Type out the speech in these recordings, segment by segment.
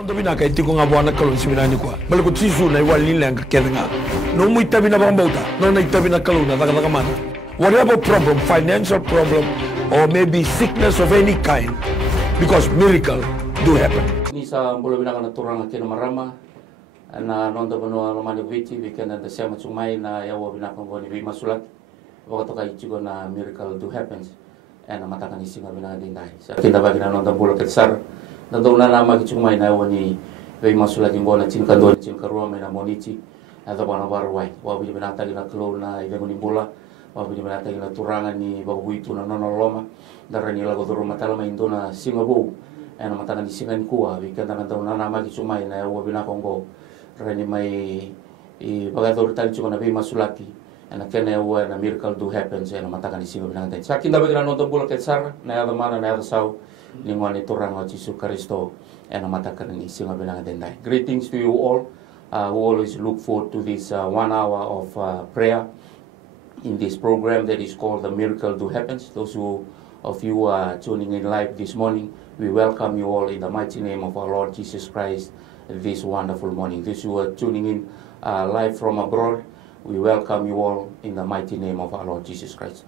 Nonto bina kay tiko nga buwan na kalon si minani ko. Balakot sisu na iwalin lang kaketa nga. No mo itabi na bang bauta. No na itabi na kalon na taka-takamana. Whatever problem, financial problem, or maybe sickness of any kind, because miracle do happen. Ni sa mbulo bina ka naturang kina marama na nonto bano romani viti weekend na siya matsumay na yawa bina ka ngoni bi masulat. Waktu kay chigo na miracle do happens. Na matakan isi nga bina din dai. Sa kinda ba gina nonto mbulo ketsar. Nandun na nama kichumay na wani wei masulat yung bona chin kandon chin karuwa may na monichi ada bana barwai wabi binata gina klo na ibengo ni bola wabi binata gina turangan ni babu itu na nono loma darani lago duru matala mai indona singabu na matana di singan kuwa wikanda nandun na nama kichumay na wabi na kongo rani mai I bagador tali chuma na wei masulaki na kena yawa na miracle do happen na matakan di singabu binang sa kinda bagina nonton bola ketsar na ada mana na ada sau Ningwani turang o Jesus Christo and matakan ni singa bilang dendai. Greetings to you all who always look forward to this 1 hour of prayer in this program that is called The Miracle Do Happens. Those of you are tuning in live this morning, we welcome you all in the mighty name of our Lord Jesus Christ this wonderful morning. Those who are tuning in live from abroad, we welcome you all in the mighty name of our Lord Jesus Christ.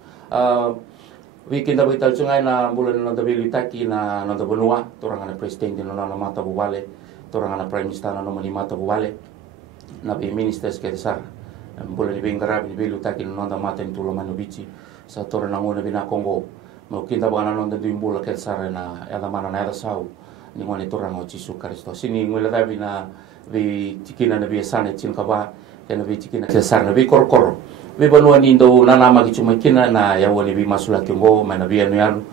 Weekend na bital sungay na bulan ng tabilitaki na ng Benua, turang na presidente na mata buwale, turang na prime minister na naman mata buwale, na bi ministers kay sar. Bulan ni Bengarab ni bilutaki na ng mata intulo manubici sa turang na nguna bina Kongo. Mo kinda ba na ng duimbula kay sar na ada mana na ada sau ni ngoni turang o Jesus Kristo. Sini ngula dabi na bi tikina na bi sana chin kaba na bi tikina kay sar na bi korkoro. We banua ni ndo na nama kichuma kina na ya woni bi masula kingo mai na bia nuyalu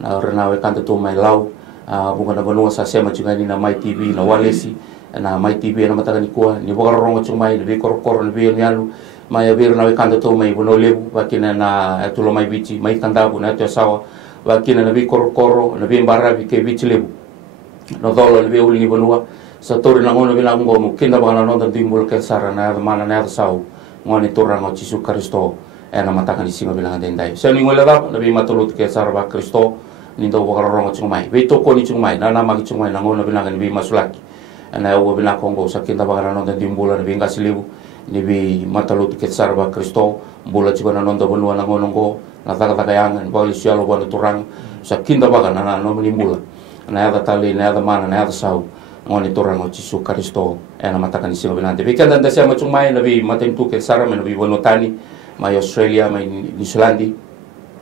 na rena we kanto to mai lau bunga na banua sa sema chunga ni na mai TV na walesi na mai TV na mataka ni kuwa ni boka rongo chuma ni bi korokoro ni bia nuyalu mai bir na we kanto to mai bono lebu wakina na atulo mai bichi mai kandabu na atu sawa wakina na bi korokoro na bi mbara bi ke bichi lebu no dolo ni bi uli ni banua sa tori na ngono bila ngomo kinda bana no tantu imbul ke sarana mana na sawa ngoni turang o Jesus Kristo na matakan isinga bilang dendai. Sa ni ngula da nabi matulot ke sarba Kristo nindo bokar rongo chungmai. Beto ko ni chungmai na nama ki chungmai na ngona bilang ni masulaki. Na uwa bilang Kongo sa kinta bakara no tantu imbula nabi ngasilibu ni bi matulot ke sarba Kristo bula chiba na nonda bonua na ngonongo na taka yang bali sialo bana turang sa kinta bakara na no nimbula. Na ada tali na ada mana na ada sau ngoni turang o Jesus Kristo na matakan isinga bilang dendai. Bikan dan siya machungmai nabi matentu ke sara nabi bonotani mai Australia mai New Zealand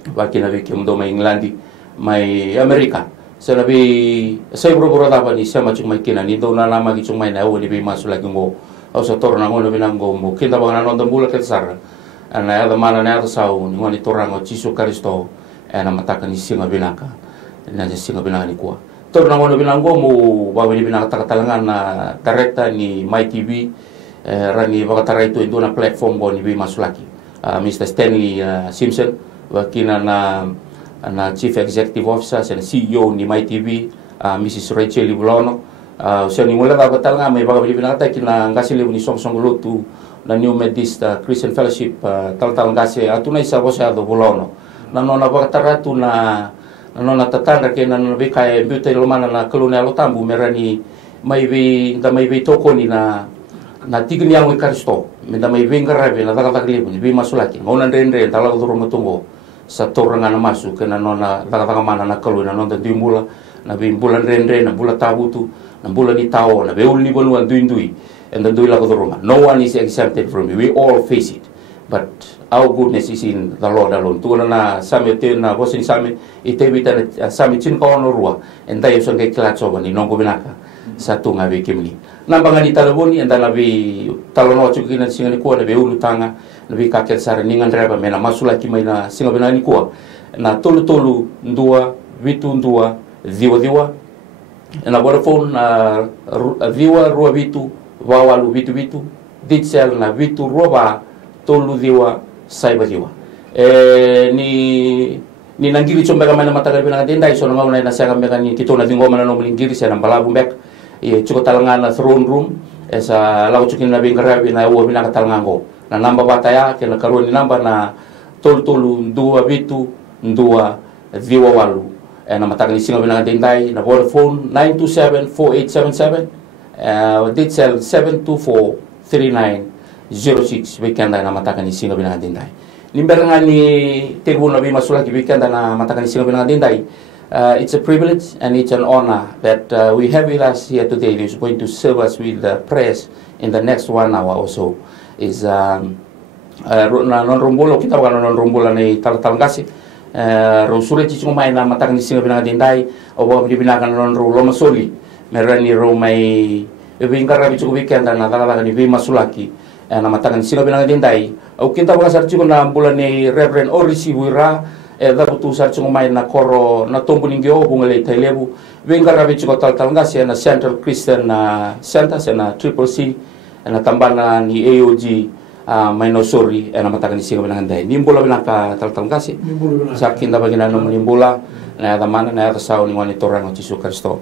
baki nabi kemdo mai England mai Amerika sa nabi sai bro da bani siya machungmai kina ni do na nama ki chungmai na woni bi masula kingo o sa tor na ngono binango mo kinda bang na bula ke sara na ada mana na ada sau ngoni turang o Jesus Kristo na matakan isinga bilaka na isinga bilanga ni kuwa tor na ngono binango mo bawa ni binang takatalangan na tarekta ni My TV rani bakatara itu na platform bo ni bi masulaki Mr. Stanley Simpson wakina na Chief Executive Officer and CEO ni My TV Mrs. Rachel Ibulono so ni mula bakatala may baga ni binang kina ngasi lebu ni song lutu na New Methodist Christian Fellowship tal ngasi atuna isa bo sa do Bulono na nona bakatara tu na nona tatanga ke na nabi kay beauty lomana na kolonial tambu merani mai vi toko ni na tigni ang Kristo minda mai vengarabe na taka libu ni bi masulaki ngona rendre tala duro matungo sa toranga na masu ke na nona taka mana na kolonial nona dimbula na bi bulan rendre na bula tabutu na bula ni tao na be uli bonu duindui and the duila duro no one is exempted from it, we all face it, but our goodness is in the Lord alone. Tuna na sami te na bosin sami ite bita na sami chin ka ono rua. Enda yung kay klatso ni nongo binaka sa tunga bi kimni. Nambanga ni talaboni enda na bi talono chukina singa ni kuwa na bi ulutanga na bi kakel sara ningan reba mena masula kimay na singa binani kuwa na tolu ndua vitu ndua diwa na Vodafone viwa rua vitu wawalu vitu ditsel na vitu rua tolu diwa saiba diwa ni nangiri chombe kama na matagal binang dendai so nga na siya kami ni kito na dingoma na nomlingiri siya ng balabu mek chuko talangan na throne room sa lau chukin na bingarabi na uwa binang talangan ko na namba bataya kaya nakaroon ni namba na tolu ndua vitu ndua diwa walu na mataka ni singa binanga dindai na Vodafone 927-4877 Ditsel 724-3906 weekenda na mataka ni singa binanga dindai nimberanga ni teguna bi masulaki weekenda na mataka ni singa binanga dindai. It's a privilege and it's an honor that we have with us here today. Who's going to serve us with the prayers in the next 1 hour or so is non rumbulo kita bukan non rumbulo ni talangasi rosure ci cuma main nama tangan singa binanga dindai obo dibinakan non rulo masoli merani romai ebingkar rabi cukup weekend dan nada ni bi masulaki nama tangan singa binanga dindai au kita bukan sar cukup na bulan ni Reverend Orisi Wira da butu sar cuma main na koro na tombu ningyo bungale tailebu bingkar rabi cukup talangasi na Central Christian Center na Triple C na tambana ni AOG Mainosori na matakan ni singa binanga dindai nimbola binaka talangasi sakin da bagina no nimbola na da mana na sa ni ngoni torang o Jesu Kristo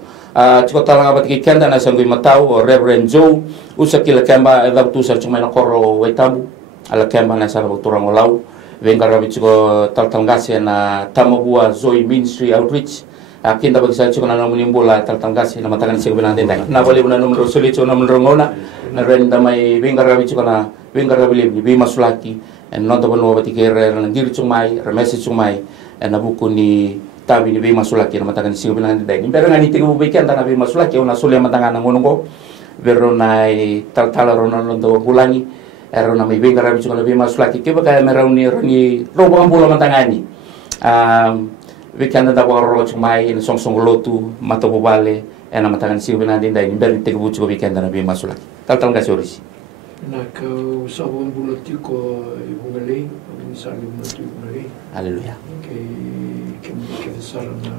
chiko talanga bat ki kenda na sangui matau o Reverend Joe usakila kemba da tu sar chuma na koro wetabu ala kemba na sa torang o lau venga rabi chiko talangasi na tamabua Zoe Ministry Outreach kinda bagi sa chiko na no nimbola talangasi na matakan ni singa binanga dindai na bali na numero soli chiko na ngona na renda mai venga rabi chiko na venga rabi ni bi masulaki en non to no bati kere na diri chumai remesi chumai en abuku ni tabi ni be masulaki na matakan singa binanga dindai ni beranga ni tingu be kanda na be masulaki ona sole matanga na ngonongo vero nai tal rona londo bulangi ero na me benga rabi chukala be masulaki ke baka merauni roni robo ambulo matangani be kanda da boro chumai ni song lotu matobo bale ena matakan singa binanga dindai ni berni tingu chuko be kanda na be masulaki tal ngasih orisi na ka sabon bulati ko ibungalay misali mo tu ibungalay haleluya ke sarana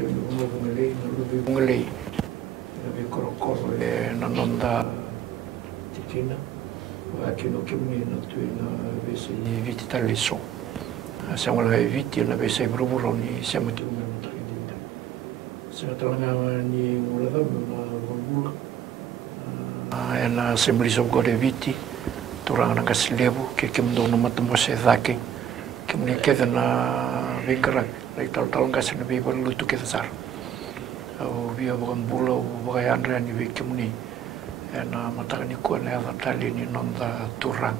le ibungalay na ibungalay na be korokoro na nonda tikina wa kino kimi na tu na bese ni vitita leso siamo la viti na bese bruburo ni siamo tu na takidinda sa talanga ni mulada na bula ena Assemblies of God Eviti turang nang kaslebu ke kemdo no matmo se zake kemne ke na vingkara like tal ngas na be lu tu ke sar au via bon bulo ba andre ni be kemni ena matani ko na va tali ni nonda turang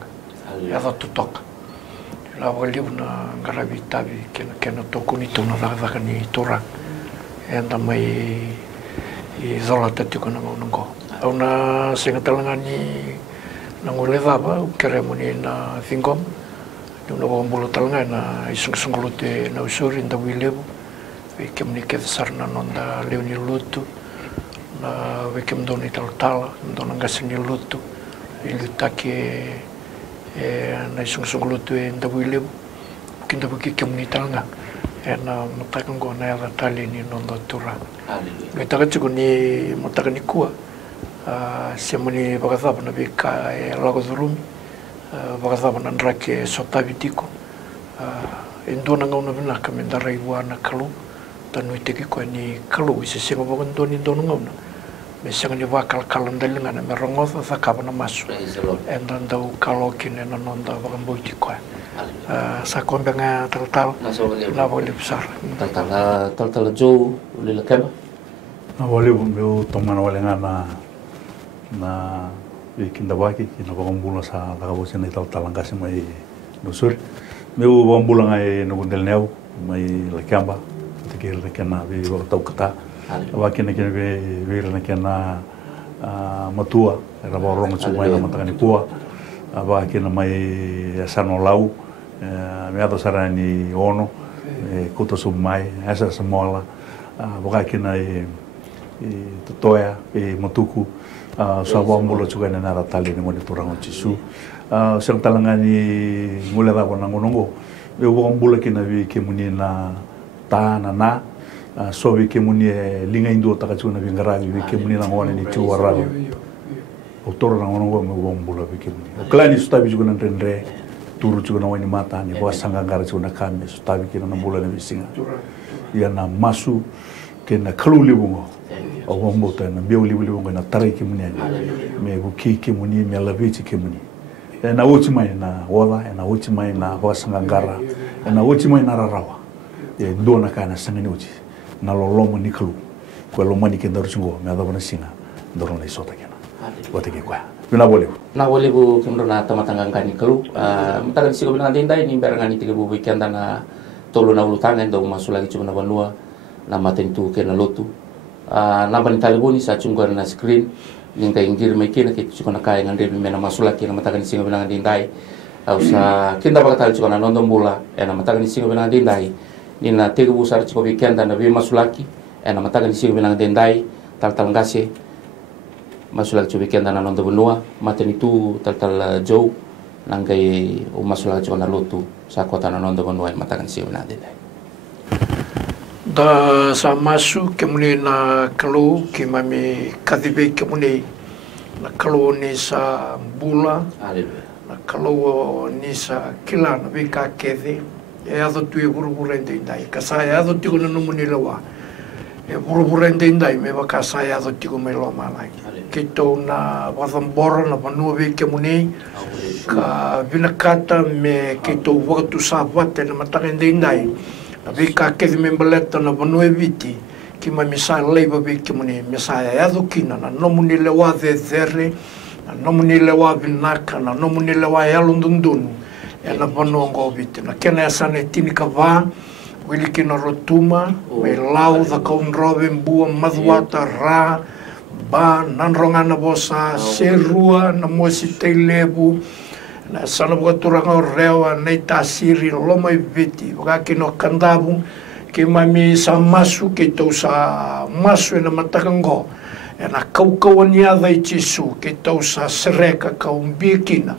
ya va tutok la volib na gravita bi ke na tokuni to na va ni turang enda mai I zolata tiko na ngongo au na singa talanga ni na ngoleva ba keremoni na thingom no bombulo talanga na isungulute na usuri nda wilebu wekem ni sarna nonda leoni lutu na wekem doni taltala ndona ngasini lutu ilutake na isungulute nda wilebu kinda buki kemni talanga ena matakan go na ya tali ni nonda tura metaka chuko ni matakan ni kuwa semani bagazaba na beka lago zurumi bagazaba na ndrake sotabitiko indona ngauna bina kamendara iwana kalu tanu iteki ko ni kalu isisengo bogondo ni ndona ngauna mesanga ni wakal kalandalinga na merongosa sakaba na masu endanda ukalo kine na nonda bagamboitiko sa kombenga tal na boleh besar tal jo lila kema na boleh meu tomana walenga na kinda waki kina bambula sa lagabo sina tal ngasi mai nusur meu bambula ngai no gundel neu mai la kamba tikir la kana be tau kata waki na kina be na kana matua era borong chumai na matani kuwa waki na mai sano lau me ado sarani ono kuto sumai esa semola boka kina totoya matuku sa bombulo juga na naratali ni moni turang Jesu sang talangani ngule ba bona ngonongo be bombulo kina bi kemuni na ta na so bi kemuni linga indo takachuna bi ngarabi bi kemuni na ngone ni chuwara autor na ngonongo me bombulo bi kemuni klani suta bi juga na rendre turu juga na wani mata ni bawa sangga gara juga na kami suta bi kina na bulan bi singa ya na masu kena kaluli bungo o bombo ta na bioli bungo na tarai kemuni me buki kemuni me lavichi kemuni na uchi mai na wala na uchi mai na bawa sangga gara na uchi mai na rarawa e dona kana sanga ni uchi na loloma ni kalu ko lo mani ke darusingo me ada bana singa dorona isota kena bote ke kwa bina boleh na boleh bu kemro na tamatanga kani kalu matagan sigo bina dindai ni berangani tiga bu weekend na tolo na ulutanga ndo masu lagi cuma na banua na maten tu ke na lotu na ban taliboni sa chungwa na screen ninga ingir me kena ke chukona kaya ngande me na masu lagi na matagan sigo bina dindai ausa kinda bakatal chukona nondo mula na matagan sigo bina dindai ni na tiga bu sar chiko weekend na bi masu lagi na matagan sigo bina dindai tal ngase masulak cubi kenda na nondo benua maten itu tal jauh nangkai masulak cuba na lotu sa kota na nondo benua matakan siu na dindai da sa masu kemuni na kalu kimami kadibe kemuni na kalu ni sa bula na kalu ni sa kila na bika kede ado tu buru dindai kasaya ado tu na numuni lawa buru dindai me baka saya ado tu me lo malai kito na wadambora na panuwi kemuni ka vinakata me kito wakatu sabate na matakin dindai na vika kethi membeleta na panuwi viti kima misaya leiba vi kemuni misaya yadu kina na nomuni lewa dhere na nomuni lewa vinaka na nomuni lewa yalundundunu na panuongo viti na kena yasane tini kava wili kina rotuma me lau da kaunrobe mbua madhuata ra ba nanronga na bosa serua na mosi teilebu na sana buka turanga rewa na itasiri loma viti buka kino kandabu ke mami sa masu ke tau sa masu na matakango na kaukawanya dai chisu ke tau sa sereka kaumbikina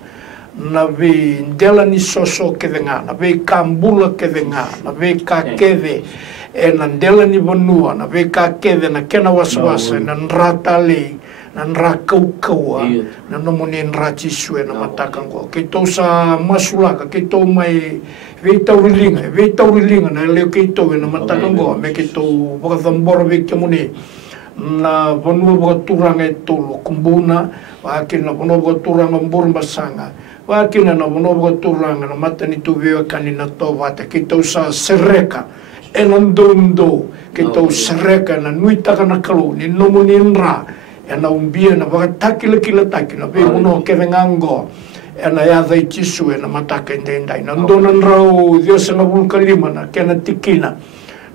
na vi ndela ni soso ke denga na vi kambula ke denga na vi ka keve na ndela ni bonua na veka kede na kena waswasa na nratali na nrakaukaua na nomoni nratisue na matakango kito sa masulaka kito mai veitaulilinga na leo kito na matakango me kito wakazambora vekemuni na bonua wakaturanga etolo kumbuna wakina bonua wakaturanga mburumbasanga wakina na bonua wakaturanga na matani tuviwa kanina tovate kito sa sereka enandondo ke tau sereka na nuitaka na kalu ni nomuni nra na umbia na wakataki kila taki na pe uno ke vengango na yadha ichisu na mataka ndendai na ndona nrao Dios na vulkalima na kena tikina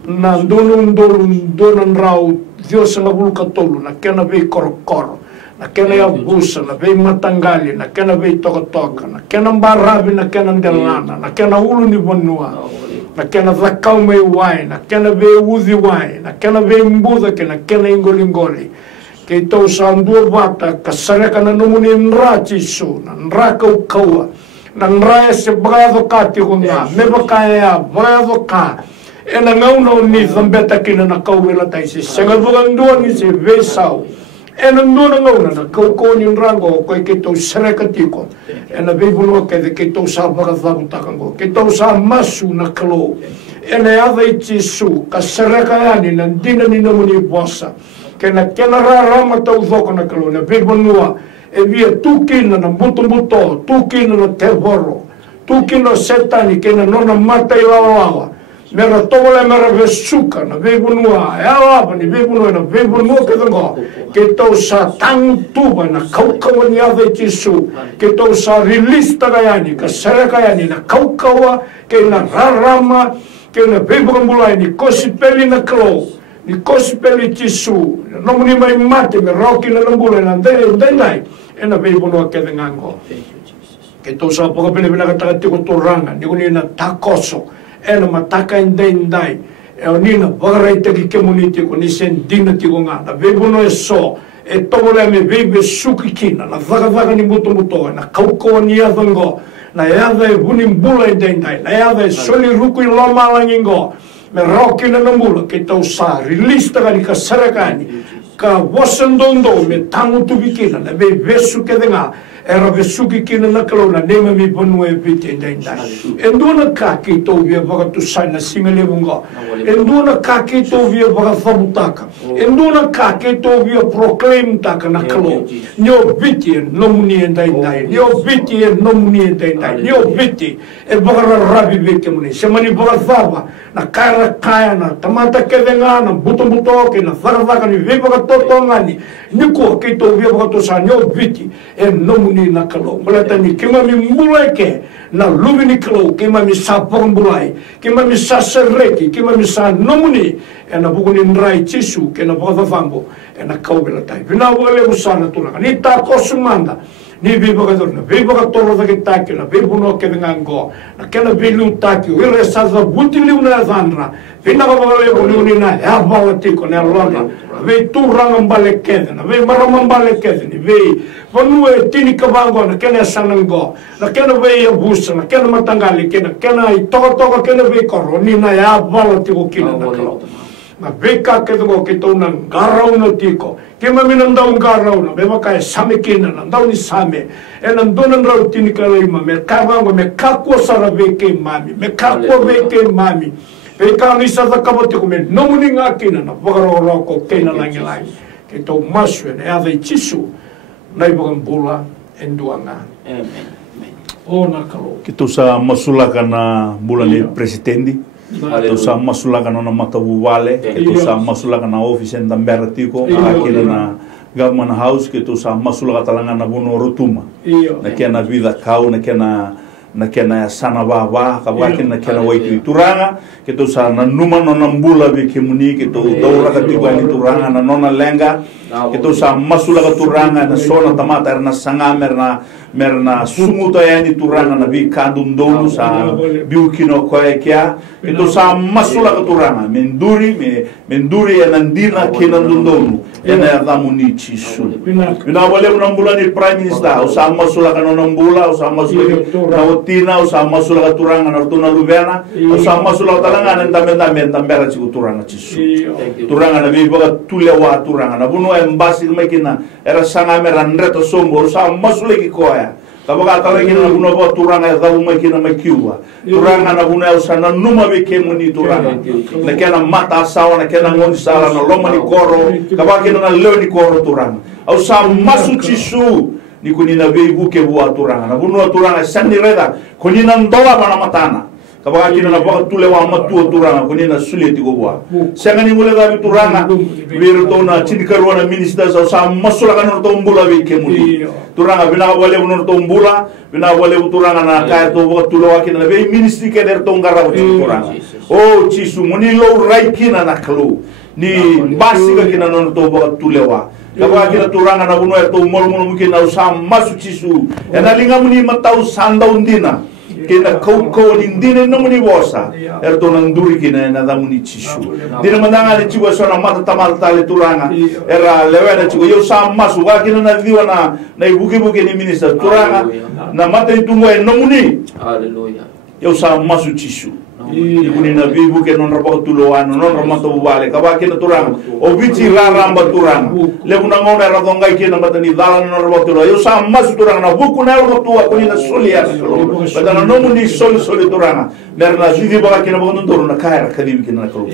na ndona nrao Dios na vulkatolu na kena ve korokoro na kena ya busa na ve matangali na kena ve tokotoka na kena mbarabi na kena ndelana na kena ulu ni bonua na kena zakau me wai na kena ve uzi wai na kena ve mbuda na kena ingolingoli ke tau sandua bata kasareka na nomuni nrachi su na nraka ukaua na nraya se brado kati kunga me bakaya brado ka ena ngauna ni zambeta kina na kauwela taisi senga dua ni se vesau ena ndona ngauna na kaukoni nrango koi ke tau sereka tiko ena veibuno ke tau sa bagazabu takango ke tau sa masu na kalo ena yadha ichisu ka sereka yani na ndina ni namuni bosa kena rarama tau thoko na kalo na veibunoa e via tukina na mbuto tukina na tevoro tukina setani kena nona mata ilawawa mera tole mera vesuka na vebunua ela ni vebunua na vebunua ke ngo ke to sa tangtuba na kaukawa ni ave tisu ke to sa release tagayani ka serekayani na kaukawa ke na rarama ke na vebunula ni kosipeli na klo ni kosipeli tisu no muni mai mate me roki na lambula na ndai ena vebunua ke ngango ke to sa poka pele na katati ko toranga ni kuni na takoso ena mataka indai nina vagarai ki community ko ni sendina ti ko nga na vebono so e tole me vebe sukikina na vaga ni muto na kauko ni avango na yava e bunimbula indai na yava soli ruku loma langingo me roki na nambula ke tau sa release ta ni kasarakani ka wasandondo me tangu tubikina na be vesu kedenga era vesuki kina na kalona nema mi ponue pite ndai enduna ka ki to via baga tu sana singale bunga enduna ka ki to via baga fabutaka enduna ka ki to via proclaim taka na kalo nyo viti no muni ndai nyo viti no muni ndai nyo viti e baga rabi veke muni semani baga faba na kaya na tamata kedenga na buto ke na farvaka ni vibaga totongani niko ki to via baga tu sana nyo viti e no na kalau melatani kima mi mulai ke na lumini kalau kima mi sapong mulai kima mi sasereki kima mi sa nomuni ena bukuni nrai cisu ke na bava fambo ena kau melatai vina wale usana tulanga ni ta kosumanda ni bibaga dorna bibaga toro da kitaki na bibuno ke ngango na kena bilu taki ire saza butili una zanra vina wale uni na ya bawati ko na lona ve turang mbale kedena ve maram mbale kedeni ve vanue tini kabango na kena sanango na kena ve ya busa na kena matangali kena itoko kena ve koroni na ya bawati ko kina na kalo na beka kedo ke to na garau no tiko ke maminang daw garau na beba kay same kina na daw ni same enan donan raw tini kalay ma me kabango me kakwa sarabe ke mami me kakwa ve ke mami beka ni sa kabote ko me no muni ngakina na pagaro ko kena langi ke to maswe na ave chisu na ibang bula enduanga amen o na kalo kita sa masulaka na bulan ni presidente kita sa masulaka na matabu wale kita sa masulaka na office en Tambera tiko akila na government house kita sa masulaka talanga na buno rutuma na kena vida kau na kena sana baba kabakin na kena waitu turanga kita sa na numa no nambula be kemuni kita daura ka tiko ni turanga na nona lenga kita sa masulaka turanga na sona tamata na sangamer na merna sumuta yani turanga na bi kandum donu sa biukino koe kia itu sa masula ka turanga menduri enandina kinandum donu ena damuni chisu ina wale unambula ni prime minister usa masula ka nambula usa masula na utina usa masula ka turanga na tuna lubena usa masula talanga na tambera chiku turanga chisu turanga na bi baga tulewa turanga na bunu embasi makina era sanga merandreto sombo usa masula ki koe kabaga talagi na buno bo turanga da uma kina makiwa turanga na buno usana numa be kemuni turanga na kena mata sawa na kena ngoni sala na loma ni koro kabaga na leo ni koro turanga au sa masu chisu ni kunina be buke bua turanga na buno turanga sani reda kunina ndola bana matana kabaga kina na baga tule wa matu turanga kunina suleti go bua sangani mule da turanga biru to na chindikaru na minister sa masula kana to mbula be kemuni turanga bina wale unor tombula bina wale turanga na kaya to tulo wakina be ministry ke der tongara turanga oh chisu muni lo raikina na klu ni basiga kina non to tulewa kabaga kina turanga na buno to molmo mukina usam masu chisu ena linga muni matau sanda undina kena kau lindine no muni bosa erto nang duri kina na damuni chisu dina mandanga le chigo sona mata tamal tale turanga era lewena chigo yo sa masu wakina na diwa na ibuke ni minister turanga na mata itungo no muni haleluya yo sa masu chisu ibuni na bibu ke non rabak tuloan non ramato bale kabake na turang o bici raramba turang le buna ngona radongai ke na matani dalan non rabak tulo yo sa mas turang na buku na rabak tua ko ni na solia ko badana no muni soli turang merna jidi baka ke na bonon toru na kaira kadibi ke na ko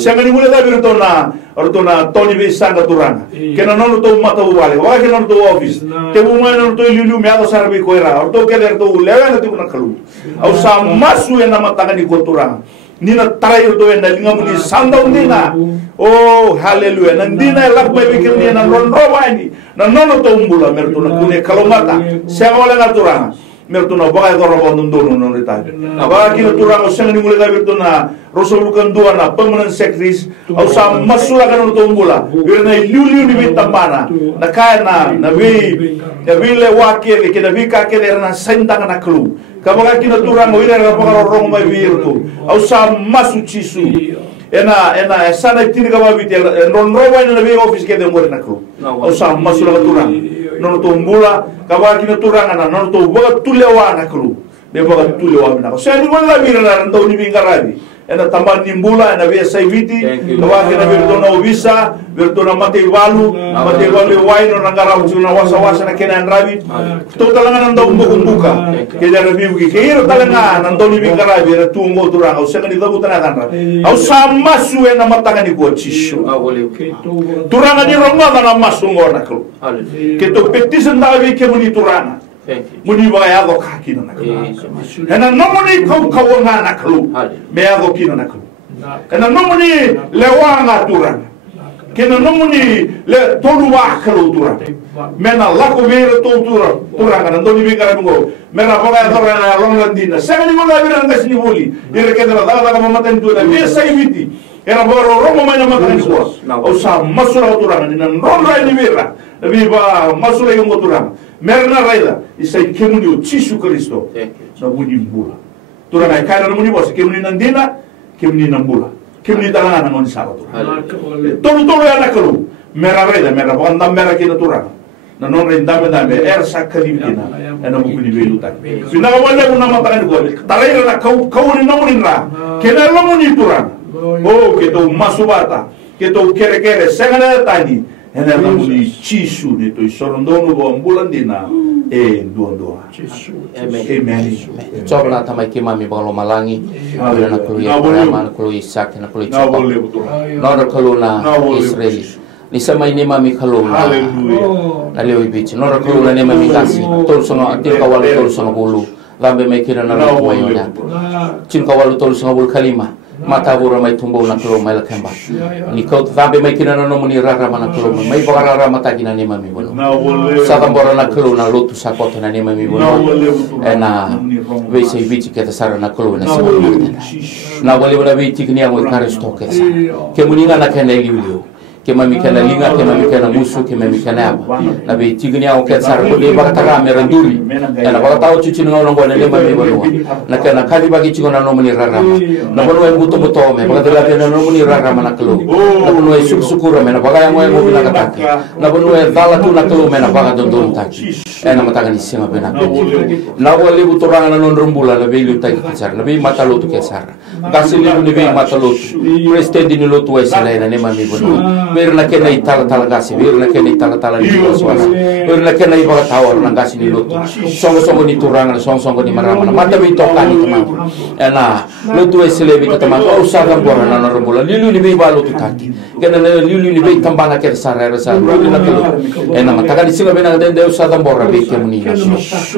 sangani mule da birto na ortona toni be sanga turang ke na non to mata bale wa ke non to office te bu mo non to lilu me ado sarbi ko era orto ke der to lewa na tu na kalu au sa masu na matanga ni ko turang nina tarayo do enda linga muni sanda undina oh haleluya nandina lakba bikirni na ronrobani na nono to umbula merto na kune kalomata sewala na turanga merto na baga do robo ndono non rita abaga kina turanga senga ni mulega merto na rosolukan dua na permanent secretaries au sa masula kan to umbula birna liu ni bitambana na kaya na vi le wake ke na vi ka ke na sendanga na klu kabaga kina turang wira kabaga rong mai virtu au sa masu chisu ena sana tini kabaga vitel non roba ina be office ke de morna kru au sa masu la turang non to mbula kabaga kina turang ana non to baga tulewa na kru be baga tulewa na sa ni wala vira na ndo ni bingarabi ena tamban nimbula ena via saiviti wa kena virtona ubisa virtona mate walu waino nangara ucuna wasa na kena rabi to talanga nanda umbuka ke jara biu ke iro talanga nando ni bingarabi era tungo turanga usanga ni dabu tananga au sama su ena matanga ni ko chishu turanga ni romada na masungo na kru ke to petisa ndavi ke muni turanga muni ba ya go kakino na kru ena nomuni kau na kru me ya go kino na kru ena nomuni lewanga turanga kena nomuni le tolu wa kru turanga mena lako vere to turanga ndoni bingara ngo mena boga torana longlandina sagani mo la bira ngasini boli dire kedra dala ka mamaten tu na me saiviti era boro romo mana matan ko o sa masura turanga ni nan ronra ni vera viva masura yo turanga merna raida isai kemuni o Yesu Kristo na buni mbula turanga kaira no muni bosi kemuni nandina kemuni nambula kemuni talanga na ngoni sabato tolu ya nakru mera raida mera banda mera kina turanga na non rendame sakali kina ena bukuni belu ta sina wala una matan ko talaira na kawuni no muni ra kena lo muni turanga oh keto masubata keto kere segana tani ena muni Yesu ni to sorondono bo ambulandina duandoa amen Coba tamai kimami balo malangi na kulu ya na kulu Isak na kulu Jacob na kulu na Israeli ni sama ini mami kulu na lewi bichi na kulu na nema mikasi tol sono atil kawal tol sono bulu lambe mekira na lo wayona cin kawal tol sono bulu kalima mata bura mai tumbo na kulu mai lakamba ni kau lambe mekira na nomuni rara mana kulu mai bagara mata kina nema mi bulu sakambora na kulu na lotu sakota na nema mi bulu ena vese bichi kita sara na kulu na sima na wale wala bichi kini amo karisto kesa kemuninga na kene liu ke mami kana linga ke mami kana musu ke mami kana apa na be tigni au ke sar ko de baka tara me randuri na baka taw cici no ngo na le mami bolo na kana kali bagi ci ngona no muni rarama na bono en buto me baka dela ke no muni rarama na kelo na bono e sukura me na baka ngo ngo na kataki na bono e dala tu na kelo me na baka don taki na mata kan isima be na wali buto ranga na non rumbula na be lu taki sar na be mata lo tu ke sar gasili ni be mata lo president ni lo tu e sala na ne mami bolo verna kena itala gasi verna kena itala ni swasa verna kena ibaga tawar na gasi ni lutu songo ni turanga songo ni marama mata bi tokani teman ena lutu eselebi ka teman o saga bora na rombola lilu ni be balu tutaki kena lilu ni be tambana ke sarere sa lilu na kelu ena mata kan singa bena den de saga bora be kemuni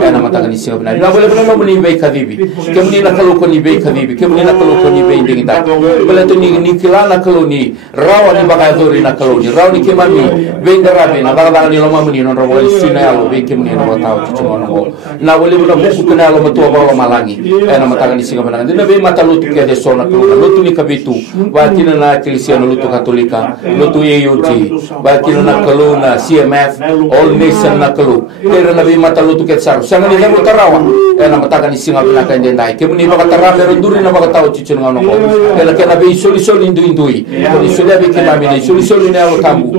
ena mata kan singa bena na boleh bena muni be kadibi kemuni na kelu ko ni be kadibi kemuni na kelu ko ni be ndingi ta boleh to ni kila na kelu ni rawa ni baga na kaloni rauni kemami venga rabe na baga ni loma muni non robo sina alo be kemuni no taw ci ngono na wali na buku kana lo matua balo malangi na mataga ni singa bananga na be mata lutu ke de sona kalona lutu ni kabitu batina na kristiyano lutu katolika lutu AUT batina na kalona CMF all nation na kalu pero na be mata lutu ke sar sanga ni mo tarawa na mataga ni singa bananga ndai kemuni baga tarabe nduri na baga taw ci ngono ko kala ke na be solution indui ni sudah be kemami ni soli ni alo tambu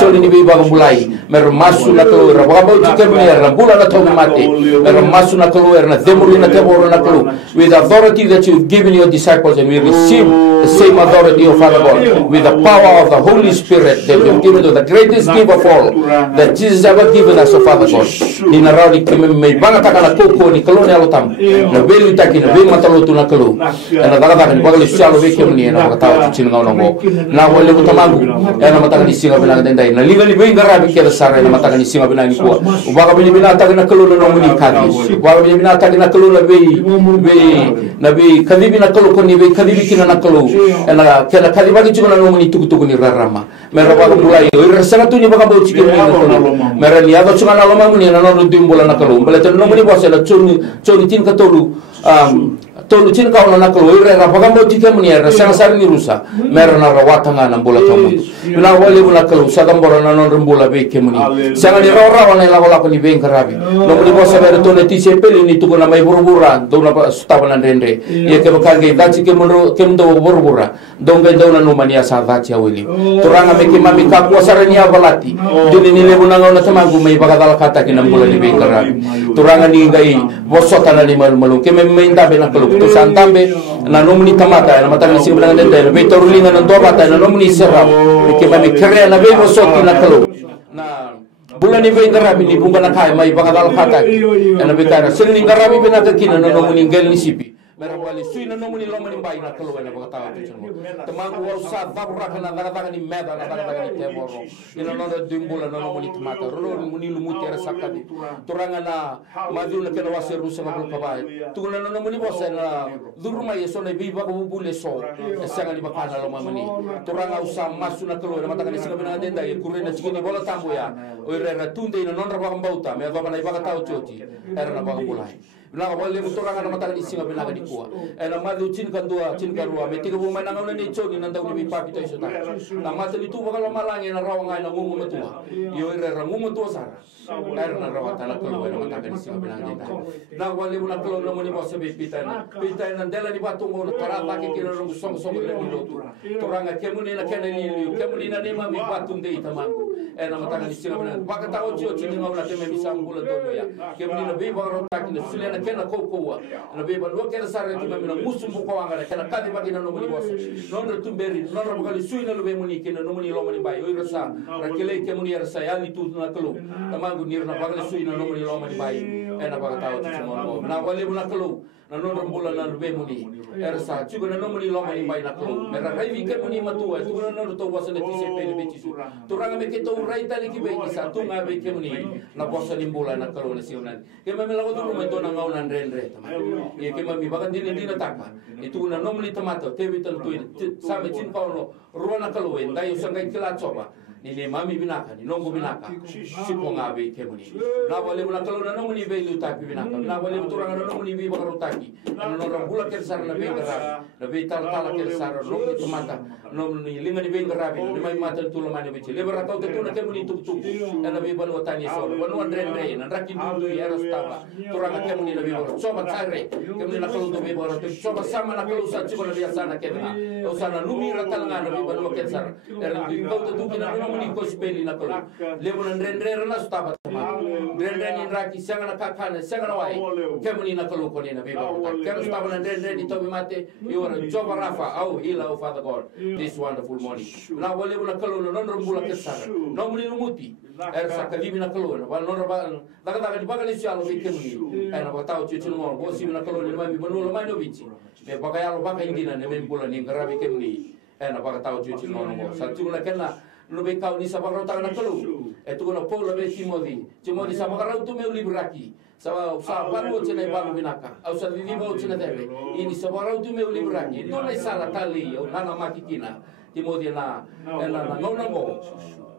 soli ni biba mulai mer masu na kalo ra ba ba kemni ra bula na to mate mer masu na kalo na demuri na teboro na kalo with authority that you've given your disciples and we receive the same authority of Father God with the power of the Holy Spirit that you've given to the greatest gift of all that Jesus ever given us, Father God ni na rawi me banga takana koko ni kalo ni alo tambu na belu taki na be matalo tu na kalo na daga ni bagal sialo be kemni na bakata tu chinga ngo na wale utamagu na mata ni singa bina dendai na liga ni benga rabi kera sara na mata ni singa bina ni ko ubaga bina ta na kalo na muni kadi ubaga bina ta na kalo na be kadi bina kalo ko ni be kadi bikina na kalo na kena kadi bagi chuna no muni tuku ni rarama mera baga mulai ira sanga tu ni baga bo chike ni kalo mera ni ado chuna na loma muni na no dimbola na kalo bele tan no muni bosa na chuni tin ka tolu chin ka ona nakalo ire ra pagambo tike muni ra sang sar ni rusa mer na rawatanga na bola tomu na wali bula kalo sagambora na non rumbola be ke muni sanga ni ra wana la bola ko ni ben karabi no muni bosa ber to ne ti se peli ni tu na mai burbura do na stapana rende ye ke bakange dachi ke mundo burbura donga do na no mania sa dachi awili turanga me ke mami ka ko sarani abalati dini ni lebu na ngona tamagu mai bagadal kata ke na bola ni ben karabi turanga ni gai bosota na ni malu ke me menda be na kalo to santambe na nomuni tamata na matanga singa benanga denda na be torulinga na dobata na nomuni serap ke mami kere na be mosoti na kalu na bulan ni be ngarabi ni bunga na kai mai bakadal khata na be kara sirni ngarabi be na takina na nomuni ngel ni sipi mera wali sui na nomuni lomani bai na kalu na bakata temangu wa sa dabra kana daga ni meda na daga ni temoro ina no dimbula na nomuni tamata ro muni lumu tera sakadi turanga na madu na kena waseru sama bulu kabai tuguna na nomuni bosa na duruma yeso na biba ko bule so sanga ni bakana lo mamani turanga usa masu na kalu na mataka ni singa bina denda ye kurena chikini bola tambo ya oire ratunde ina non rabang bauta me baba na ibaka tau choti era na bang bulai na wale mutoranga na mataka ni singa bina di kuwa ena madu chin rua me tiga buma na ngona ni choni na ndau ni papi to iso ta na mata ni tu bakala malangi na rawa ngai na ngumu matua yo ire rangumu tua sara era na rawa tala ko na mataka ni singa bina denda na wale muna kalo na muni bosa be pitana dela ni batu ngona tarata ke kira rungu song le minutu turanga kemuni na kena ni kemuni na nema mi batu ndei tamangu ena mataka ni singa bina baka tao chio chini ngona teme misambula dono ya kemuni na be baro takina sile na kena kokoa na be ba lo kena sara ki mamina musumbu ko wanga kena kadi bagina no muni bosa non tumberi non bakali suina lo be muni kena no muni lo muni bai o rasa rakele kemuni rasa ya ni tu na kelo tamangu nirna bakali suina no muni lo muni bai ena baka tao chimo na wale muna kelo na non rombola na be muni ersa chugo na no muni lo muni bai na kelo mera raivi kemuni matua tu na no to bosa ne tise pe be tisu turanga me keto rai tali ki be ni sa tunga be kemuni na bosa limbola na kelo na siunan ke mamela ko tu mo to na ngau nan renre ye ke mami bakan dina taka itu na nomli tomato tevi tan tu same chin paulo ruana kalo en dai sangai kila coba ni le mami binaka ni nongo binaka sipo ngabe kemuni na wale bula kalo na nomni be lu tapi binaka na wale turanga na nomni be bakaro taki na no rambula kel sar na be ngara na be tala kel sar nomni tomata nomni linga ni be ngara be ni mai mata tu lo mani be le bara kau tu na kemuni tuk na be banu tani so banu andre na rakin du ya rastaba turanga kemuni na be bakaro coba tare kemuni na kalo be bakaro coba sama na kalo sa coba na biasa na kemuna o sana lumi ratalanga na be banu kel sar era du kau tu kina ni ko speli na kolo lebo na ndrendre na staba tama ndrendre ni raki sanga na kakana sanga na wai kemuni na kolo ko ni na beba kero staba na ndrendre ni tobi mate you are joba rafa au ila o father god this wonderful morning na wale na kolo no rombula kesara no muni muti er sakalibi na kolo na no roba daga di bagali sialo be kemuni ana batao chichu no bo si na kolo ni mami bonu lo mano bici be bagayalo baka indina ne membula ni ngarabe kemuni ana batao chichu no no sa tu na kena lo be kau ni sabang rota na kelu etu kono polo be timodi sabang rota me libraki sa baru cene baru binaka au sa vivi bau cene debe ini sabang rota me libraki no le sala tali o nana makikina timodi na ngona go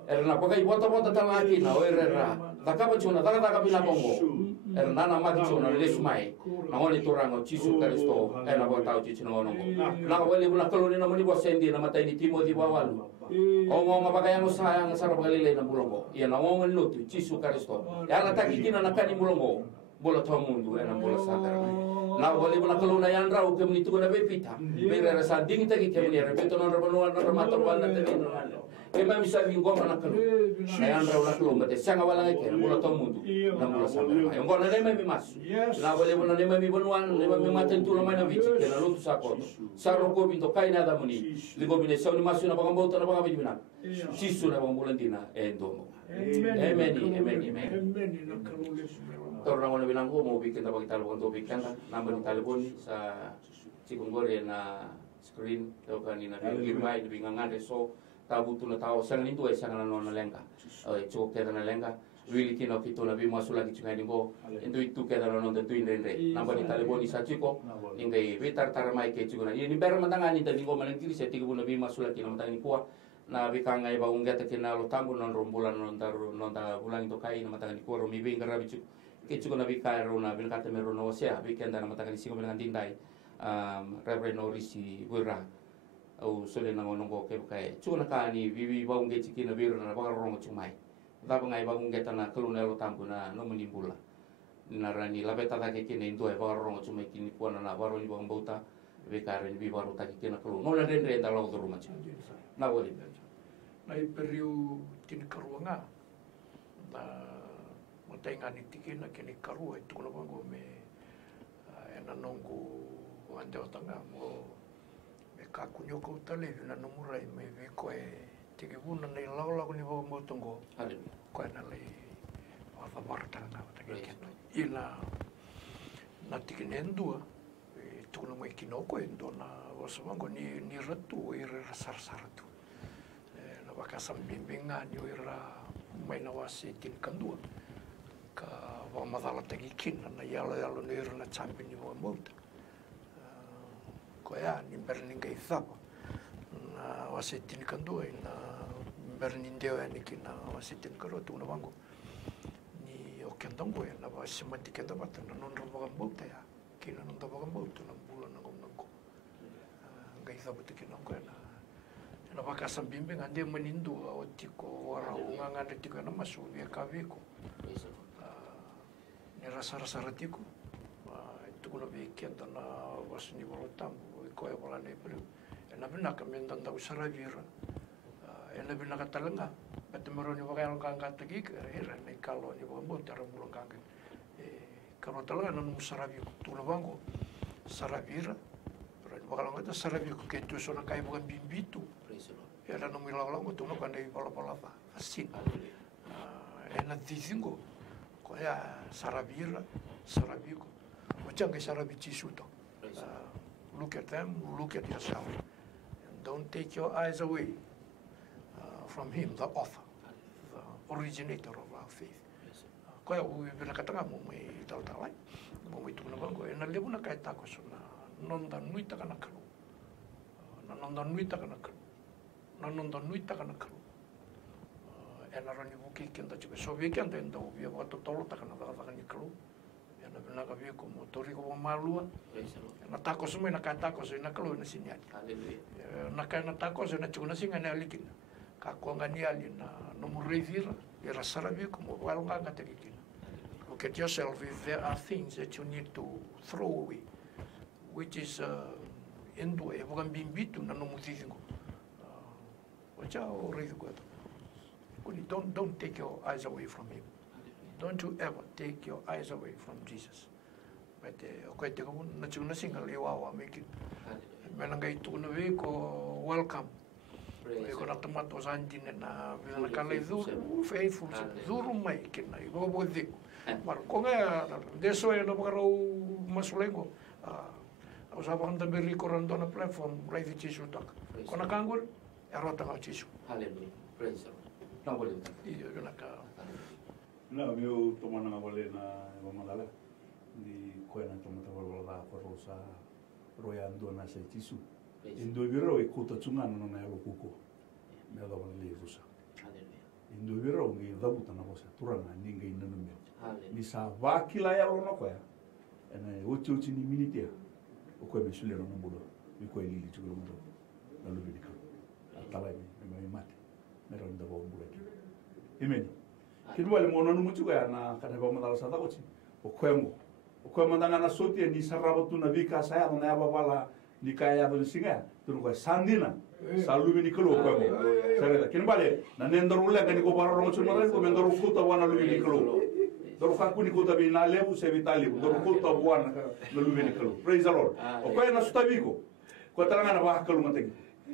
era na pakai bota tala akina o era takaba chuna daga binakongo era nana makichuna le sumai na ngoni turango chisu karisto era bota chichu ngono na wale buna kelu ni na mani bosendi na mata ini timodi bawalu Ongo mabagayang usahang sarap galilay na bulongo. Yan ang ongo luto, chisu karisto. Yan ang takikina na kani bulongo. Bola to mundo, yan ang bola sa karang. Na wali mo na kaluna yan raw, kami nito ko na bepita. May rarasa, ding tagi kami niya. Repeto na rabanuan na ramatawan na tabi na ano. Kaya mami sabi yung goma na kalu. Na yan raw na kalunga. Siya nga walang ikin, bola to mundo. Na bola sa karang. Yung goma na may mas. Na wali mo na may banuan, na may matin tulang may nabitsi. Kaya naluto sa koto. Sa roko binto, kaya na damo ni. Ligo binay, sa unimasyo na bakang bauta na bakang bidibinak. Sisu na bakang bulantina. Endo. Amen. Orang orang bilang mau bikin apa kita lakukan topik kan nambah di telepon sa cikunggore na screen atau kan ina girmai di bingangan so tabu tu na tahu sang itu sang na nona lengka cukup kita na lengka wili kino kita nabi masuk lagi cuma ini go itu kita na nona tu indre nambah di telepon di saciko ingkai betar taramai ke cuma ini ber mantangan ini tadi go malang kiri saya tiga nabi masuk lagi nama tani kuah na bikangai baung gata kena lo tambu non rombulan non taru non ta bulan itu kai nama tani kuah romi bing kerabi cuk Kichuko na bikay ro na binakate meron no siya bikenda na matakan singo binang dinday Reverend Norisi Wira au sole na ngonong ko kay chuko na kani bibi baung ge chiki na biro na bagarong chumai tapang ay baung ge na kalunelo tampo na no manimbula narani labeta ta ke kini ndo ay bagarong chumai kini puana na baro ni bang bauta bikare ni bibaro ta ke na kalun no na den ta law do rumachi na wali na periu tin karuanga na matenga ni tikina kini karua itu kono bango me ena nongo wanda o tanga mo me kakunyo ko tale na numurai me ve ko e tiki buna nei lau ni bo mo tongo ko na le o fa marta na ta ke ina na tiki nendua e tu no mai kino ko endo na o so mango ni ratu i sar tu na baka sam bimbinga ni ira mai na wasi tin kandua ka wa madala tiki kin na yalo ni ira na champion ni bo mo ko ya ni berninga i thapa na wasitin kandua na bernindeo ni kina wasitin karo tu na wango ni okendongo ya na wasimati kenda bata na non roba gambo ya kina non roba gambo tu na bulan na gomnako ngai thapa tu kina ko na bakasam bimbing ande menindu otiko wara unga de tiko na masu ya kaviko ni rasa ratiko itu kuna bikin na wasni bolotambu ko ya wala ne pelu ena bina kamendan da usara vira ena bina katalanga patemero ni wakal kangka tegi era ne kalo ni bombo tara mulang kangke kalo talanga non usara vi tula bango saravira ran wakal ngata saravi ko ketu sona kai bukan bimbitu era no milalango tu no kande pala fa asin ena dizingo ko ya saravira saraviko macam ke saravi chisuto look at them, look at yourself. And don't take your eyes away from him, the author, the originator of our faith. Kaya uwi binakatanga mo may taltalay, mo may tumunabang ko. E nalibo na kahit ako so na nondanuita ka na kalu. Nondanuita ka na kalu. Nondanuita ka na kalu. E naran ibu kikinta juga. So weekend enda ubi ako totolo ta ka na ni kalu. Na bina ka vi como tori ko malua na tako sume na katako so na kalo na sinyali na kana tako so na chuna singa na likin ka ko ngani ali na no murevira era sarabi como walunga ka tekikin look at yourself if there are things that you need to throw away which is endo e bukan bimbitu na no mutisingo wacha o rezo ko don't take your eyes away from him. Don't you ever take your eyes away from Jesus. But okay, te ko na chuna singal iwawa make it. Menangay tu na we ko welcome. Ko na tomato sanjin na na kalay duro faithful duro mai kina ibo bo dik. Mar ko nga deso e no baro masulengo. Usaba kan tabi rikorando na platform right Jesus tak. Ko na kangol erota ka Jesus. Hallelujah. Praise the Lord. Nangol ito. Iyo na ka. Na meu tomana nga wale na iwamalala ni koe na tomata wala ko rosa royando na sa tisu indo biro e kuta tsunga no na yalo kuko me da wala le rusa indo biro ngi dabuta na bosa turanga ninga ina no me ni sa vakila yalo no koe ena uchi ni minitia o koe me sule no mbulo mi koe lili tsugo ndo na lu bidika tala me mate me ronda bo mbulo imeni kini wale mono no mutu ya na kana ba madala sa takochi o kwemo ndanga na soti ni sarabo tu na vika saya na ya bala ni kaya do singa tu ko sandina salubi ni kelo kwemo sare kini wale na nendoro ule ngani ko baro ro chuma ko mendoro kuta wana lubi ni kelo doro fakuni kuta bi na lebu se vitali doro kuta wana na lubi ni kelo praise the lord o kwena sutabiko ko taranga na ba kelo mategi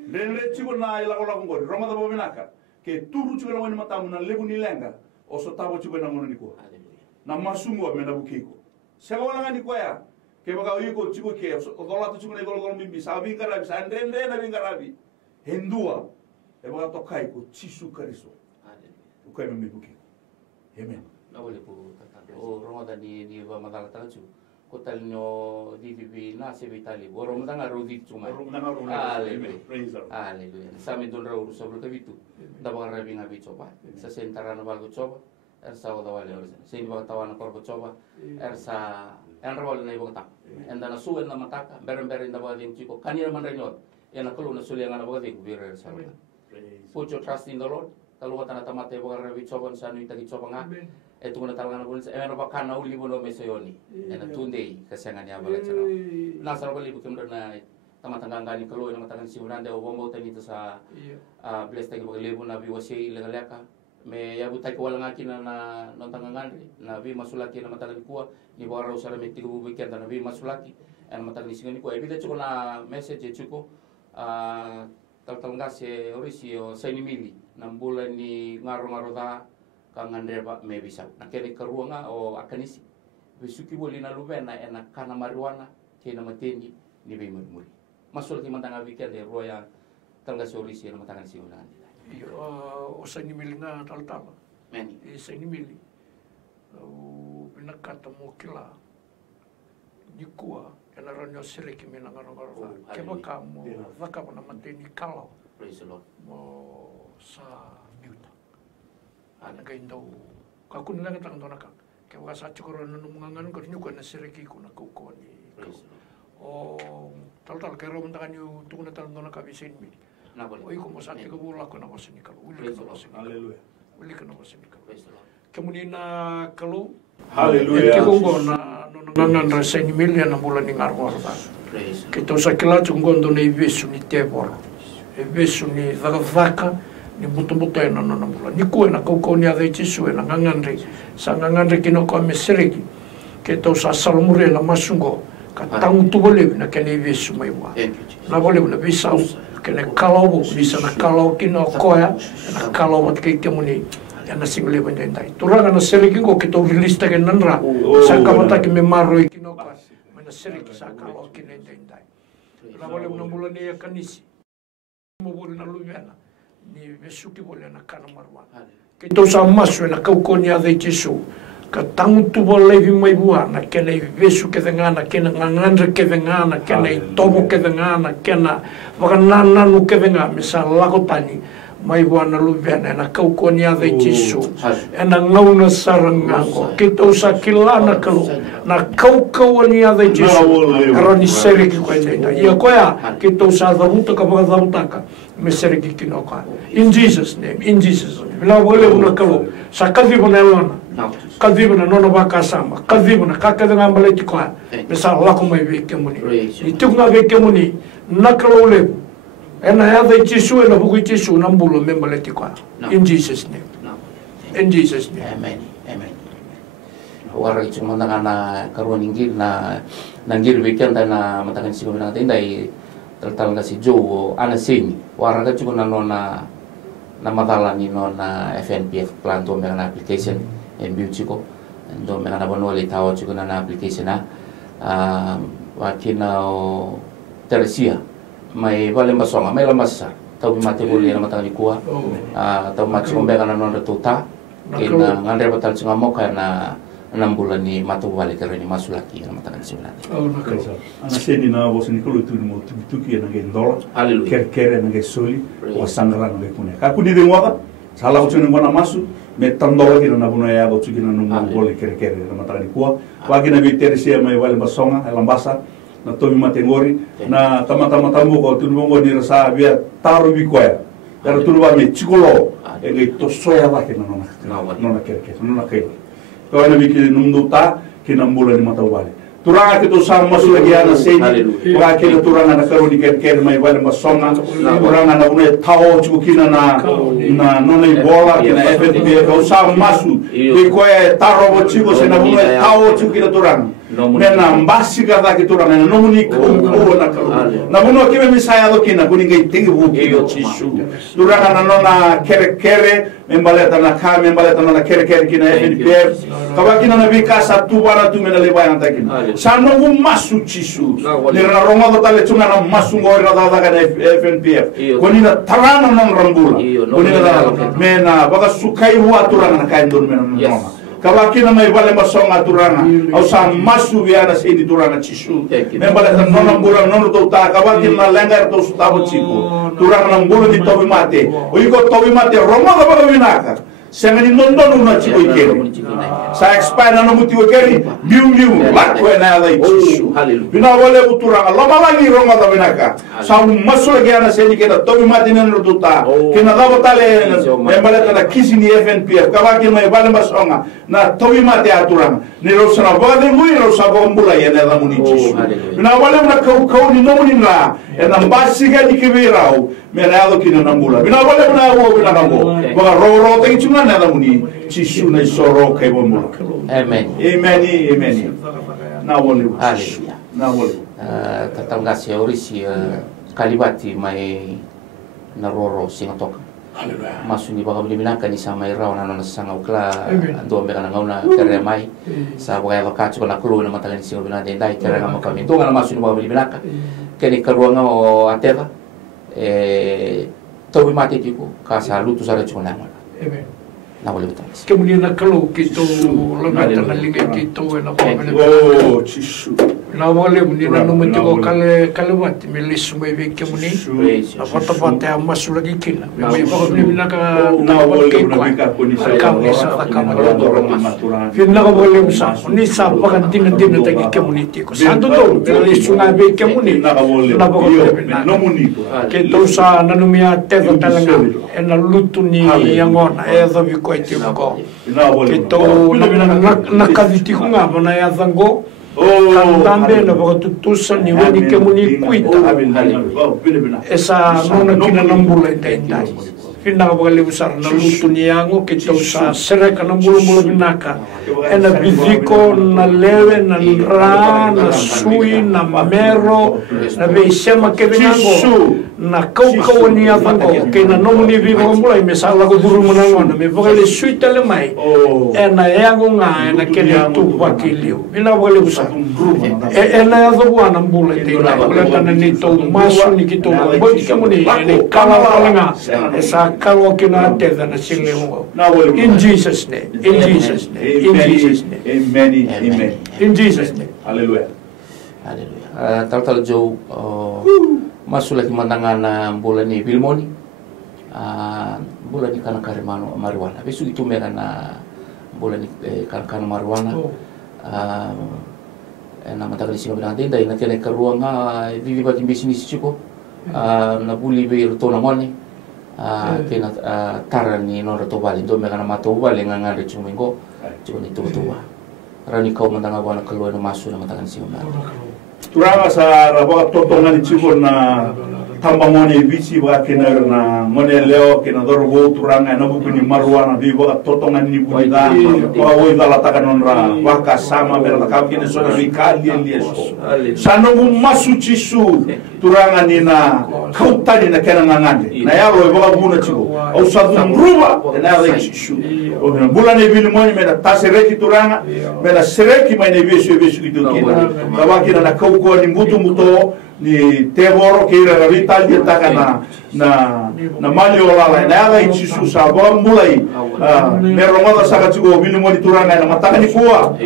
lenle chigo na ila ko la ngori roma da bominaka ke turu chigo na wani matamu na lebu ni lenga o so tabo chigo na ngono niko na masumu wa mena bukiko seba wala ngani ko ya ke baga yuko chigo ke o dola to chigo na gol mimbi sabi karabi sandende na bingarabi hendua e baga to kai ko chisu kariso ko e mimbi bukiko amen na wale po tatado o roda ni ba madala tachu ko talno DVB na se vitali o roda nga rodi chuma haleluya sami don ro sobre ka vitu da ba rabi nga bichoba sa sentara na balgo choba ersa o da wale orsa se ba tawana korgo choba ersa en rol na ibota enda na suwen na mataka berem da ba din chiko kanira man renyot ena kolo na sulianga na ba din biro ersa put your trust in the Lord kalau kata tamate ba rabi choba sa nuita gi choba nga etu na talanga na ena ba kana uli bono meseyoni ena tunde kasangan ya bala chara nasar bali bukem na tamatanga ngani kalo na matangan si unande o bombo tani to sa bless tagi ba lebu na biwasi legalaka me ya butai ko wala ngaki na nontanga ngandri na vi masulaki na matangan kuwa ni ba raw sara metigo bubiken na vi masulaki and matang ni ko ebida chuko na message chuko taltalngas orisi o sainimili ng bulan ni ngaro-ngaro da kangandreba me bisa nakere karuanga o akanisi bisuki boli na lubena ena kana marijuana kena mateni ni be muri masul ki matanga weekend roya talngas orisi na matanga siulan o sainimili na tal-tal meni sainimili pinakata mo kila nikua ena ranyo seleki mina ngaro-ngaro keba kamo vaka na mateni kalau praise the Lord mo sa miuta ana kaindo kakun lang tang donaka keba sa chukoro no mungangan ko nyuko na seleki ko na ko ni o tal kero muntakan yu tukuna tal donaka bisin mi na bol oi ko mo sa ko bula ko na wasini kalau Haleluya. uli ko na wasini kalau kemudian kalau Haleluya. Kiko na nonangan rasa ni milya na bulan ni ngarwar ta. Kita sa kila chungondo na ivesu ni tebor. Ivesu ni vaka ni buto-buto na bulan. Ni kuwe na kau ni ada Jesu na ngangandri. Sa ngangandri kino ko mesereki. Kita sa salmure na masungo. Katang tubole na kene ivesu mai wa. Na bole na bisau kene kalau bisa na kalau kino koya na kalau wat kay kemuni. Yana single bandai turanga na seriki ko kito release ta kenanra sa kamata ki memaro ikino ka mana seriki sa kalo kinendai la bole na bulan ni kanisi mo bole na luviana ni vesuki bole na kana marwa kito sa maso na kaukonia de Jesu ka tangu tu bole vi mai bua na kene vesu ke ngana kena ngangandre ke ngana kena tomo ke ngana kena wakanana nu ke ngana misal lakotani mai buana luviana na kaukonia de Jesu ena ngauna sarangango kita usa kilana kalau na kaukonia de Jesu aroni seriki ko enda ia koya kita usa dabuta ka dabuta me seriki kinoka in Jesus name bila boleh una kalau sakadi bonelona kadhibu na nono baka sama kadhibu na kakada ngambale tikoa misal lako mai veke muni itunga veke muni nakalo lebu ena ya de Jesu ena buku Jesu nambulo membale tikoa in Jesus name amen wara cuma na karuan inggil na nanggir weekend na matakan sigo na tindai tal kasi jo ana sini wara ka cuma na matala ni na FNPF plan to na application en biuchiko ndo me na bono le tawo chiko na application na wakina o Teresia mai vale masonga mai la masa tau mate boli na matang kuah tau mate kombe kana non tota kena ngandre batal singa moka na 6 bulan ni matu balik karo ni masulaki na matang simula ana seni na vos ni kolo tu mo tu ki na gendola kere na gesoli o sangra na kune ka kuni de ngwa sala ko tunu ngona masu me tandola ki na buno ya bo tu ki na no boli kere na matang kuah wa ki na Teresia mai vale masonga lambasa na tomi matengori na tama-tama tambo ko tunu ngo ni rasa bia taru bi koya era tunu ba me chikolo e ngai to soya ba ke nona kerke nona kai ko na bi ki numduta ki nambula ni matawale turanga ke to sa masu lagi ana seni wa ke turanga na karoni kerke mai wale masonga turanga na une tao chukina na nona bola ke na FNP ko sa masu bi koya taro bo chiko se na une tao chukina turanga mena mbasi kada ki turanga na nomuni ko na kalo na muno ki me misaya do kina kuni ngai tingi bu ki Jesu turanga na nona kere membaleta na ka membaleta na kere kina FNPF kabakina na bikasa tu bara tu mena leba yang takina sano ngu masu Jesu ni na rongo do tale chunga na masu ngori na daga na FNPF kuni na tarana na rambula kuni na mena baka sukai wa turanga na kain don mena nona kabakina mai vale masonga turanga au sa masu viana sini turanga Jesu membala tan nona mbula nono to ta kabakina lengar to stabo chico turanga na mbulu di tobi mate o iko tobi mate roma ka baga vinaka sengani nondono na chico ikeri sa expire na muti ikeri miu lakwe na ala Jesu bina wale uturanga lama lagi roma ka vinaka sa masu viana sini kena tobi mate nono to ta kena dabo tale membala tan kisi ni FNPF kabakina mai vale masonga na tobi mate aturanga ni rosana vale mui rosa bombula ya na muni Jesu bina wale na kau ni nomuni la na mbasi ga ni kibirao merado kina nambula bina wale na wo bina nambo ba ro te chuna na muni Jesu na soro kai bombula amen na wale haleluya na wale tatangasi orisi kalibati mai naroro singatoka masu ni baka binaka ni sama iraw na sanga ukla ando ambeka na ngauna kere mai sa baka vakachi kona kulu na matanga ni singo binade dai kere na makami to ngana masu ni baka binaka kene karuanga o ateva to bi mate tipo kasa lutu sare chuna ngana na boleh betul. Kemudian nak kalau kita lebih tanah lingkar kita nak boleh. Oh, cisu. Na boleh kemudian nak mencoba kalau buat milis semua ini kemudian apa tempat yang masuk lagi kena. Memang boleh bina ke tempat kekuat. Kami sah kami. Bina ke boleh usah. Ni sah pakai tina tadi community. Santu tu milis sungai ini kemudian. Na boleh bina. Kita usah nanumia teva talanga. Ena lutu ni yang ona. Tapi kau itu kau. Kita nakaditi ko nga mana ya zango. Tambe na baka tutusan ni wani kemuni kuita. Esa nona kina nambula inday. Kina ka baka libusar na luto niyango kita usa sereka na bulu-bulu binaka. Ena biviko na lewe na ra na sui na mero na beisema kebinango. Na kau ni avango kena nomuni vivo mulai mesala ko duru manangon me baka sui tale mai. Ena yango nga ena kene tu wakilio. Bina baka libusa. Ena yazo buana mbula inday. Bula tana ni to masu ni kito boti kemuni ene kala palanga. Esa kalau kena teza na sileo. In Jesus name. In Jesus name. In Jesus name. Amen. Amen. In Jesus name. Hallelujah. Hallelujah. Tal Joe masuk lagi mandangan bulan ni Bilmoni. Bulan ni kana karimano marijuana. Besok itu merana bulan ni kana marijuana. Na matagal singa binang tinda ina kene karuanga vivi bagi bisnis cukup. Na buli be rotona ngoni. Kena tarani nora tobali do merana matobali ngangare cumingo. Cuma itu tua. Rani kau mandanga wana keluar masuk na matagal singa. Turanga sa raboka totonga ni chibo na tambangone bici ba kenar na ngone leo kena dorgo turanga na bukuni marwana bi ba totonga ni buida ba oida la takanon ra waka sama merda kam kene so bi kali lieso sano mu masuchi su turanga ni na kautani na kena ngangande na yaro ba buna chibo au sadu ruba na ya chisu o bulan e bil moni mena tasereki turanga mena sereki mai ne besu gitu kina ba kina na kau ko ni mutu ni teboro kira rita dia takana na malio lala na ala ichisu sa ba mulai merongada saka chigo binu mo dituranga na mataka ni kuwa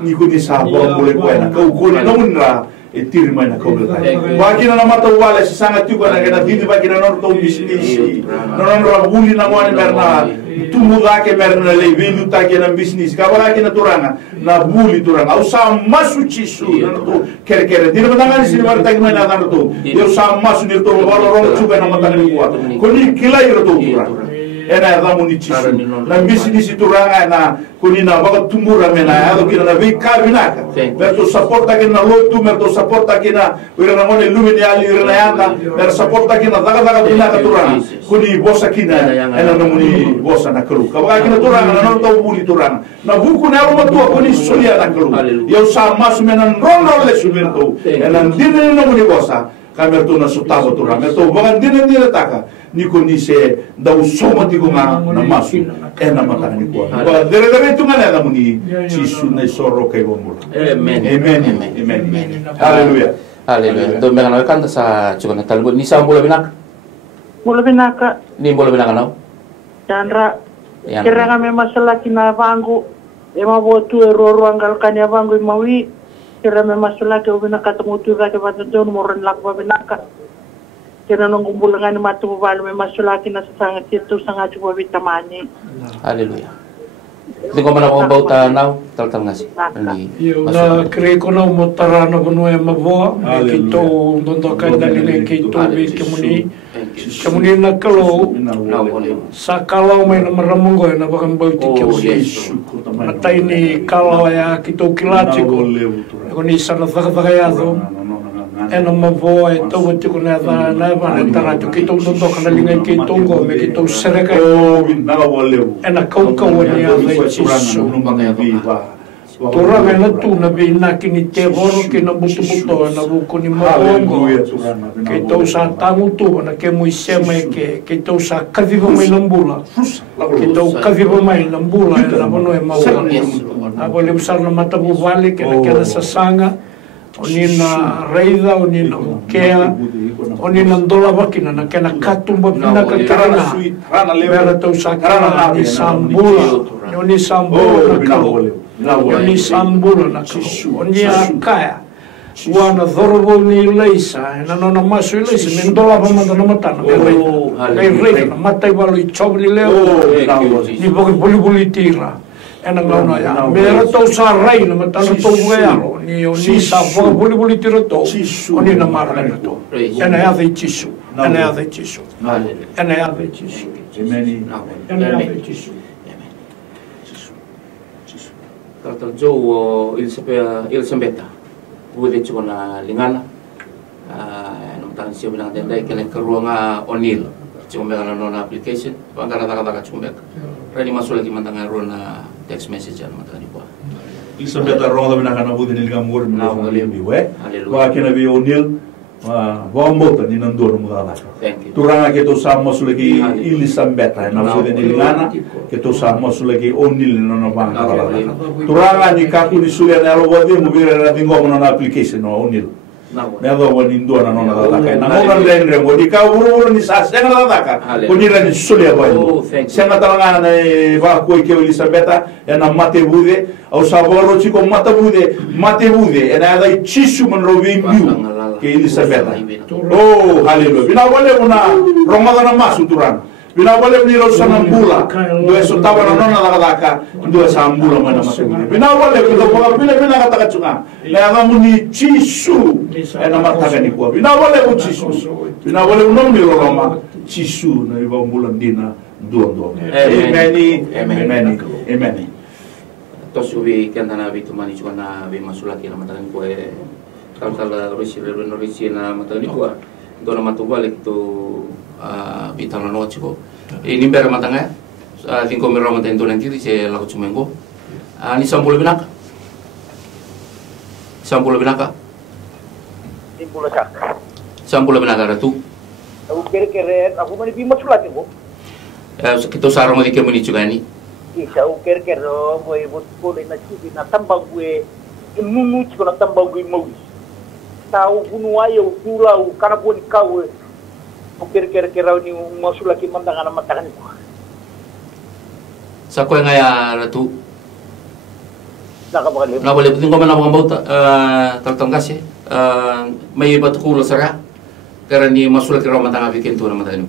ni ko ni sa ba mulai ko na kau ko ni nomunra etir mai na kau beta bakina na mata wala si sanga tuko na kana didi bakina no to bisnis no ra buli na ngone merna tumuga ke merna le velu ta ke na bisnis ka bala ke na turanga na buli turanga au sa masu chisu na to kere dina matanga ni sinwar ta ke na na to eu sa masu ni to balo ro chuba na matanga ni kwa ko ni kila iro to turanga ena ya muni chisu na bisnis turanga na kunina baga tumura mena ado kina na vika binaka merto supporta ke na lotu merto supporta ke na ira na ngone lumini ali ira na yanda mer supporta ke na daga binaka turanga kuni bosa kina ena no muni bosa na kru ka baga kina turanga na no to buli turanga na buku na ro matua kuni solia na kru yo sa mas mena rono le subirto ena dine no muni bosa kamerto na sutabo turanga merto baga dine taka niko ni se dau soma tiko nga na masu ena matanga ni kwa ba dere tu ngana na muni chisu na soro kay bombula amen haleluya do me kana kanta sa chukana talgo ni sa bola binaka ni bola binaka no Chandra kira kami masalah kina vangu ema botu eroro anggal kanya vangu mawi kira me masalah ke binaka tumutu ka ke batun moren lakwa binaka kena nunggu bulangan matu balu memasuk na sangat itu sangat cukup vitamani. Haleluya. Tengok mana orang bau tanau tal ngasih. Na kreko na motara na kuno e mavo kita dondokan dalile kita be kemuni na kalau sakalau main meramungo na bakam bau tikemuni. Mata ini kalau ya kita kilaci ko ni sana zakaya zo. Ena mavo e to wati ko na na tara to kito ndo kana linga kito ngo me kito sereka ena kau ni ave chisu Turanga na tu na bina kini te horo ke na buto na buko ni maongo. Ke tau sa tangu tu na ke mui sema ke tau sa kaviva mai nambula. Ke tau kaviva mai nambula na bono e mau. Ako le usar na mata bu vale ke na sasanga. Oni na reida, oni na mukea, oni na ndola wakina na kena katumba pina ka kerana. Mera tau sa kera ni sambula, oni sambula na kaho, oni sambula na kaho, oni akaya. Wana dhorobo ni leisa, na nona masu leisa, ni ndola pamanda na matana, kay reida na matai walo I chob ni leo, ni boki buli tira. Ena ngauna ya, mera tau sa rai na matana tau wealo, ni sa boka buli tira tau, oni na mara na tau. Ena ya dhei chisu, ena ya dhei chisu, ena ya dhei chisu, ena ya dhei chisu. Kata Joe Ilsabeta, bude chiko na lingana, namtang siya binang tenday kailan karuanga O'Neill, chiko meka na nona application, pangkara taka chiko meka. Rani masuk lagi mantang ngaruh na text message an mantang ni po. Ilsabeta ronga tabi nakana bude niliga mur mina ko ngali we. Wa kena bi O'Neill wa mbota ni nandor mo dala. Turanga ke to sa masuk lagi Ilsabeta na bude nilingana ke to sa masuk lagi O'Neill na pangkara. Turanga ni kaku ni sulia na ro wadi mo bira na dingo mo na application no O'Neill. Me ado wani ndo na nona dala kai. Na mo kan lengre mo di ka uru ni sa senga dala ka. Oni ra ni sulia wa. Senga talanga na va ko ke Ilsabeta na mate bude au sa bolo chiko mate bude na dai chisu man ro vimbiu ke Ilsabeta. Oh haleluya. Bina wale una rongada na masu turang. Bina wale ni ro sana mbula. Ndo so tawa na nona dala ka. Ndo sa mbula mana mate bude. Bina wale ko ko bina kata kachunga. Na ngamu ni chisu na mataka ni kwa. Bina wale u chisu. Bina wale unom ni roma chisu na iba mbula dina ndo. Amen. Tosubi kantana bitu mani chukwa na bi masulaki na mataka ni kwa kala risi na mataka ni kwa. Ndo na matubale kitu bitana no chiko. Ini bera matanga. Tingko mero matanga ndo nanti se laku chumengo. Ni sambul binaka. Sambul binaka. Sambul binaka ratu. Aku kere aku mani bi masulaki ko. Kita sarang di kemuni juga ni. Isa aku kere mo ibut ko na chibi na tambang gue nunu chiko na tambang gue mo. Tau gunu ayo tulau kana pun kau. Aku kere ni masulaki mandang ana matakan ko. Sa ko ngaya ratu. Na boleh penting kau mana bau tentang kasih. May batukulo sara. Karena ni masulaki ramah tangga bikin tu nama tadi.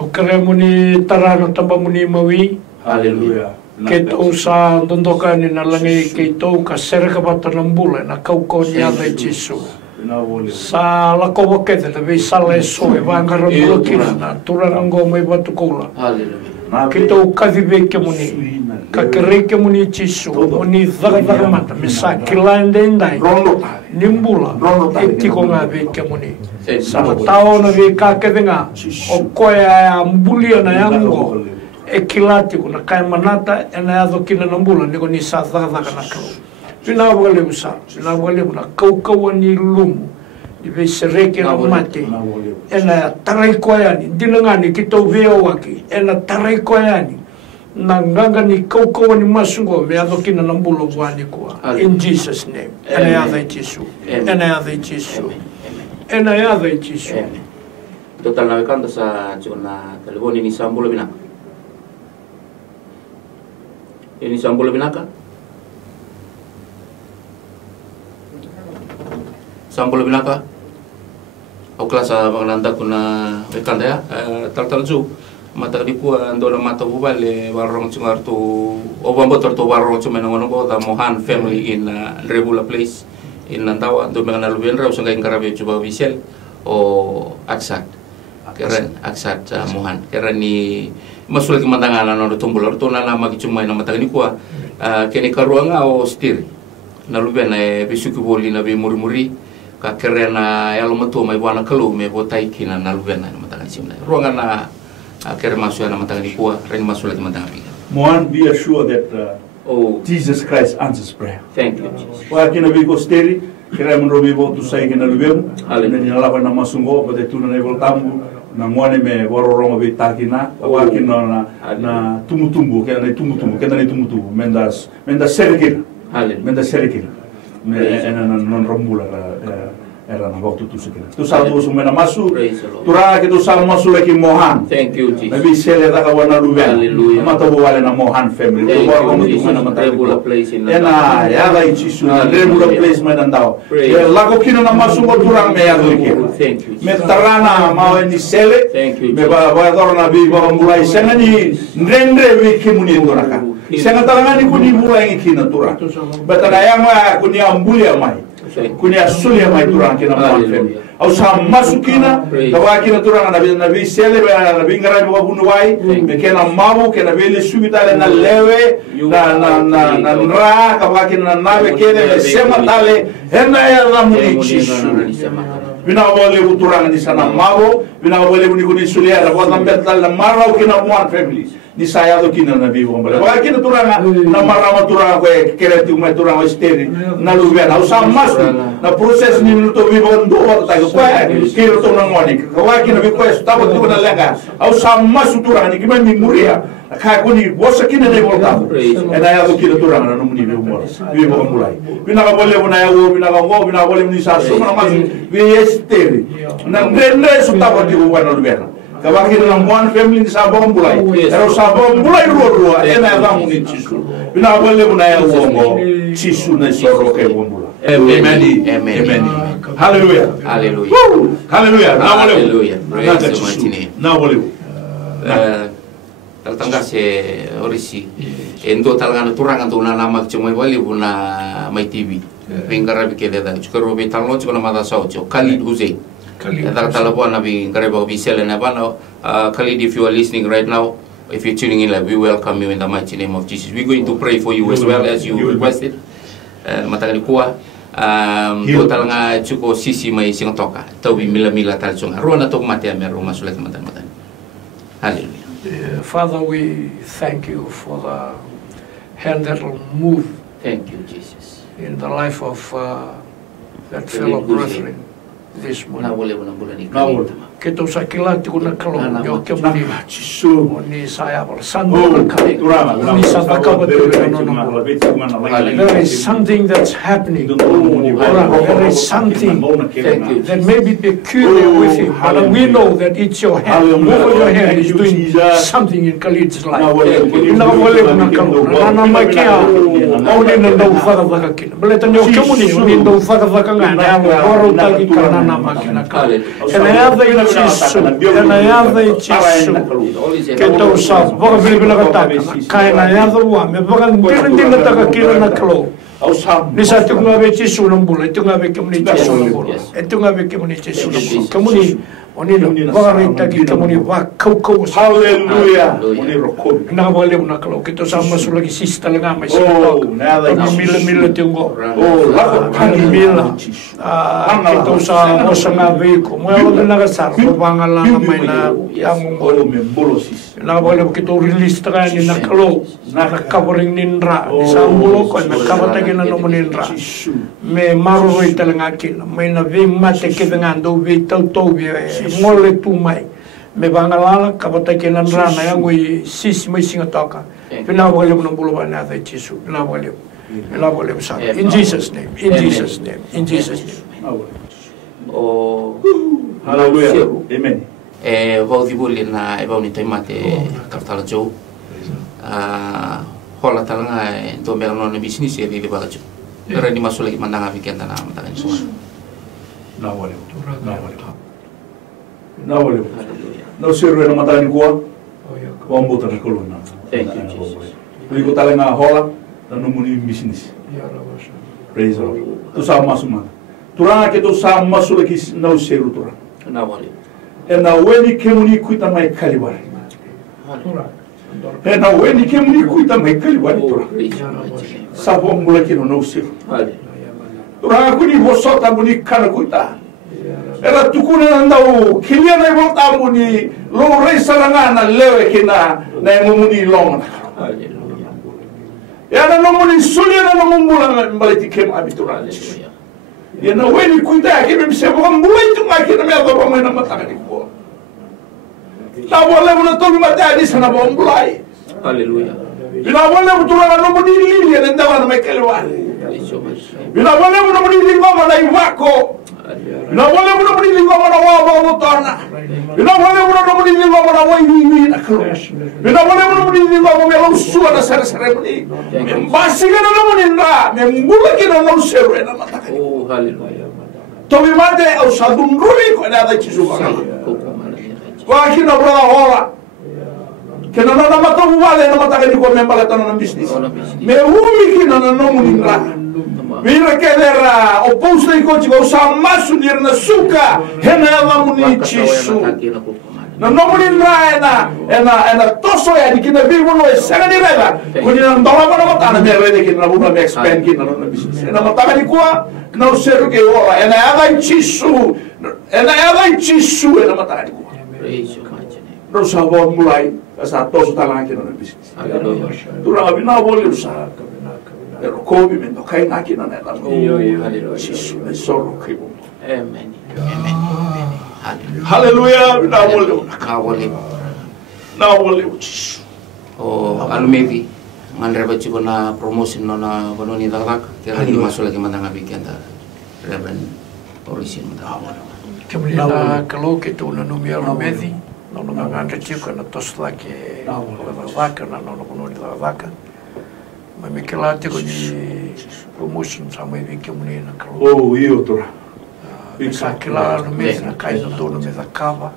Au kere muni tarano tamba muni mawi. Haleluya. Ke tau sa dondoka ni na langai ke tau ka serka batanambula na kau ko ni ada Jesu. Sa la ko bokete te be sala so e vanga ro kina na turanga ngo mai batukula. Haleluya. Ke tau ka vive ke muni. Ka kere ke muni Jesu. Muni daga mata mesa kilande ndai. Nimbula. Eti ko nga be ke muni. Sa tao na be ka ke venga o koya ambulia na yango. E kilati kuna kai manata ena yado kina nambula niko ni sa daga na kau. Pina wale usa, pina wale una kau ni lumu. Di be sereke na mate. Ena tarai koyani, dinangani kita veo waki. Ena tarai koyani. Na nganga ni kau ni masungo me yado kina nambula wani kwa. In Jesus name. Ena yado Jesu. Ena yado Jesu. Ena yado Jesu. Total na kanta sa chuna kaliboni ni sambula binaka. Ini sambul binaka. Sambul binaka. Au klasa maglanda kuna bekanda ya. Tal ju mata di ku ando na mata bubale warong cungar tu obambo to warong cuma ngono ko da Mohan family in Rebula place in Nantawa do mengana luben ra usang karabe coba official o aksat. Keren aksat Mohan. Keren ni masul ki mandangan no tumbulor to na nama ki cuma na matagani kwa kene karuanga o stir na luben e bisuki boli na be muri ka kerena yalo matu mai wana kalu me botai kina na luben na matagani simna ruanga na kere masul na matagani kwa ren masul ki mandangani. Mohan, be assured that Oh, Jesus Christ answers prayer. thank you, Jesus. Wa kina biko steri, kira menrobi bo tu sai kina lubem, Hallelujah. ni nalapan na masungo, pada tu na ibol tamu, na ngwane me warorong abi takina, wa kina na tumutumbu, kena na tumutumbu, menda serikir, Hallelujah. menda serikir, me ena non rombula era na waktu tu sekira. Tu satu sumena masu, Praise the Lord. turana ke tu sama masu lagi mohan. Thank you, Jesus. Nabi sele ta kawana lubem. Hallelujah. Mata wale na mohan family. Thank Tu baru you, tu Jesus. mana mata Regular place in the ena ya ga ichisu na regular place mana ndao. Praise. Ya lago kino na masu ko turang me ya doike. Thank you, Me Jesus. tarana ma ni sele. Thank you, Me ba dor na bi ba mulai sengani ndendre wi kimuni ndoraka. Senga taranga ni kuni mulai kina turang. Betana yang ma kuni ambulia mai. Kunia sulia mai turang kina Hallelujah. au sa masukina kawakina turang nabi sele nabi ngarai mo bunuai me kena mabu kena bele subitale na lewe na ra kawakina na nave kene sema tale hena ya ramuni chisu bina wale uturang di sana mabu bina wale buni sulia na wata betal na marau kina one family ni saya do kina na bibo mbale wa kina turanga na marama turanga ko kere tu mai turanga steri na lubia na usa mas na proses ni to bibo ndo ta ko kiro to na ngoni wa kina bi ko stabo tu na lenga au sa mas turanga ni kima ni muria ka ko ni bosa kina ne volta na ya do kina turanga na muni bibo mbulai bina ka bole buna ya wo bina ka ngo bina bole ni sa so na mas bi steri na ngende su ta ko ti wa na lubia kabakir na one family sa bom bulai pero sa bom bulai ro ena da muni chisu bina wale buna ya wongo chisu na soro ke bom bulai amen hallelujah Hallelujah. hallelujah na wale Hallelujah. Praise the mighty name. na wale Taltanga se orisi endo talanga turangan tu na nama cuma wali buna mai TV pingkara bikele da chukaro be talno chukona mada sao cho Khalid Hussein. That Talabon Nabi Gareba Bisel and Abano. Khalid, if you are listening right now, if you're tuning in, we welcome you in the mighty name of Jesus. We're going to pray for you as well as you requested. Matagalikuwa, total nga chuko sisi may singotoka. Tawi mila talchunga. Rona tok matia meru masulek matan. Hallelujah. Father, we thank you for the hand that will move. Thank you, Jesus. In the life of that fellow brethren. This morning. Kita usah kilati kuna kalau nyoke muni muni saya bersandung kali muni sabaka betul there is something that's happening. There is something that may be peculiar with him, but we know that it's your hand. Over your hand is doing something in Khalid's life. Ina boleh guna kalau nana makia oni nanda ufaka ufaka kina. Boleh tanya nyoke muni nanda ufaka ufaka ngana yang baru tadi karena nama kina kali. Kenapa ini Yesu, kenapa Yesu, kita usah bawa beli kata, kaya naya tu buat, memang tidak tak kira nak keluar. Ni satu ngabe Yesu nambul, itu ngabe kemuni Yesu nambul, itu ngabe kemuni Yesu nambul, kemuni, oni bawa rita kita kemuni wak kau. Hallelujah. Oni rokok. Nak boleh nak keluar, kita sama sulagi sista lengah masih tak, mila tunggu, mila. Kita usah usah ngabe ko, mau nak sar, bangalan maina yang nak boleh kita release terang ni nak keluar, nak covering nindra, disambul ko, nak cover na nomunindra me maro italangakin me na vi mate ke ngando vi tau vi mole tu mai me bangalala kabata ke nandra na ngui sis mai singatoka pina boleh nombulu bana ta Yesu pina boleh sa in Jesus name in Jesus name oh hallelujah amen vau di boleh na vau ni taimate tartala jo hola talanga to mel non bisnis e di balacho era di masuk lagi mandang abi kenta na mata kan semua na wale no sirve na mata ni kwa buta na kolona thank you Jesus ko talanga hola na no muni bisnis praise the Lord tu sa masuma turanga ke tu sa masula ki no siru turanga na wale e na weni ke muni kuita mai kalibare e na weni ke muni kuita mai kalibare turanga sapo mula ki no siru turanga kuni bosota muni kana kuita era tukuna ndau kilia na volta muni lo rei saranga na lewe kina na muni longa Ya na nomoni sulia na nombula mbaliti kem abiturale. Ya na weni kuita ke me se bom bulai tu ngaki na me ko mo na mataka di ko. Na wala mo na to mata di sana bom bulai. Haleluya. Bila wala mo turanga nomoni lili na ndawa na mekelwa. Bila wala mo nomoni ngoma na iwako. Bila wala mo nomoni ngoma na wa mo tona. Bila wala mo nomoni ngoma na wa iwi na kro. Bila wala mo nomoni ngoma me lo suwa na sare moni. Basiga na nomoni na me mbula kina no seru na mataka. Oh, haleluya. Tobi mate au sadun ruli ko na da chisu ba. Ko akina bra hola. Kena na mata wale na mata ni ko me bala tan na business. Me umi kina na nomoni na. Mira kedera oposto iko chigo sa masu dir na suka hena na muni chisu. Na nomoni na ena toso ya dikina bibu no sanga ni rela. Kuni na ndola ko na mata na me rede kina na me expand kina na business. Na mata ni ko na useru ke ora ena ya chisu. Ena ya chisu ena mata ni ko. No sa bo mulai sa toso talang kina na business. Dura abina bole usa. Pero kobi mendo kai naki na neta mo. Chisu me solo kibo. Amen. Amen. Haleluya. Na wole. Kawale. Na wole chisu. Oh, alumevi. Ngandre ba chigo na promotion no na bononi darak. Kaya di masuk lagi mandang abikenda. Reverend Orisin mandang. Kemudian kalau kita una numia alumevi, no ngandre chigo na tosla ke darak na no bononi darak. Mamikilate ko ni promotion sa may bigyan mo na karo. Oh, iyo tora. Sa kilala mes na kaino dono me da kava.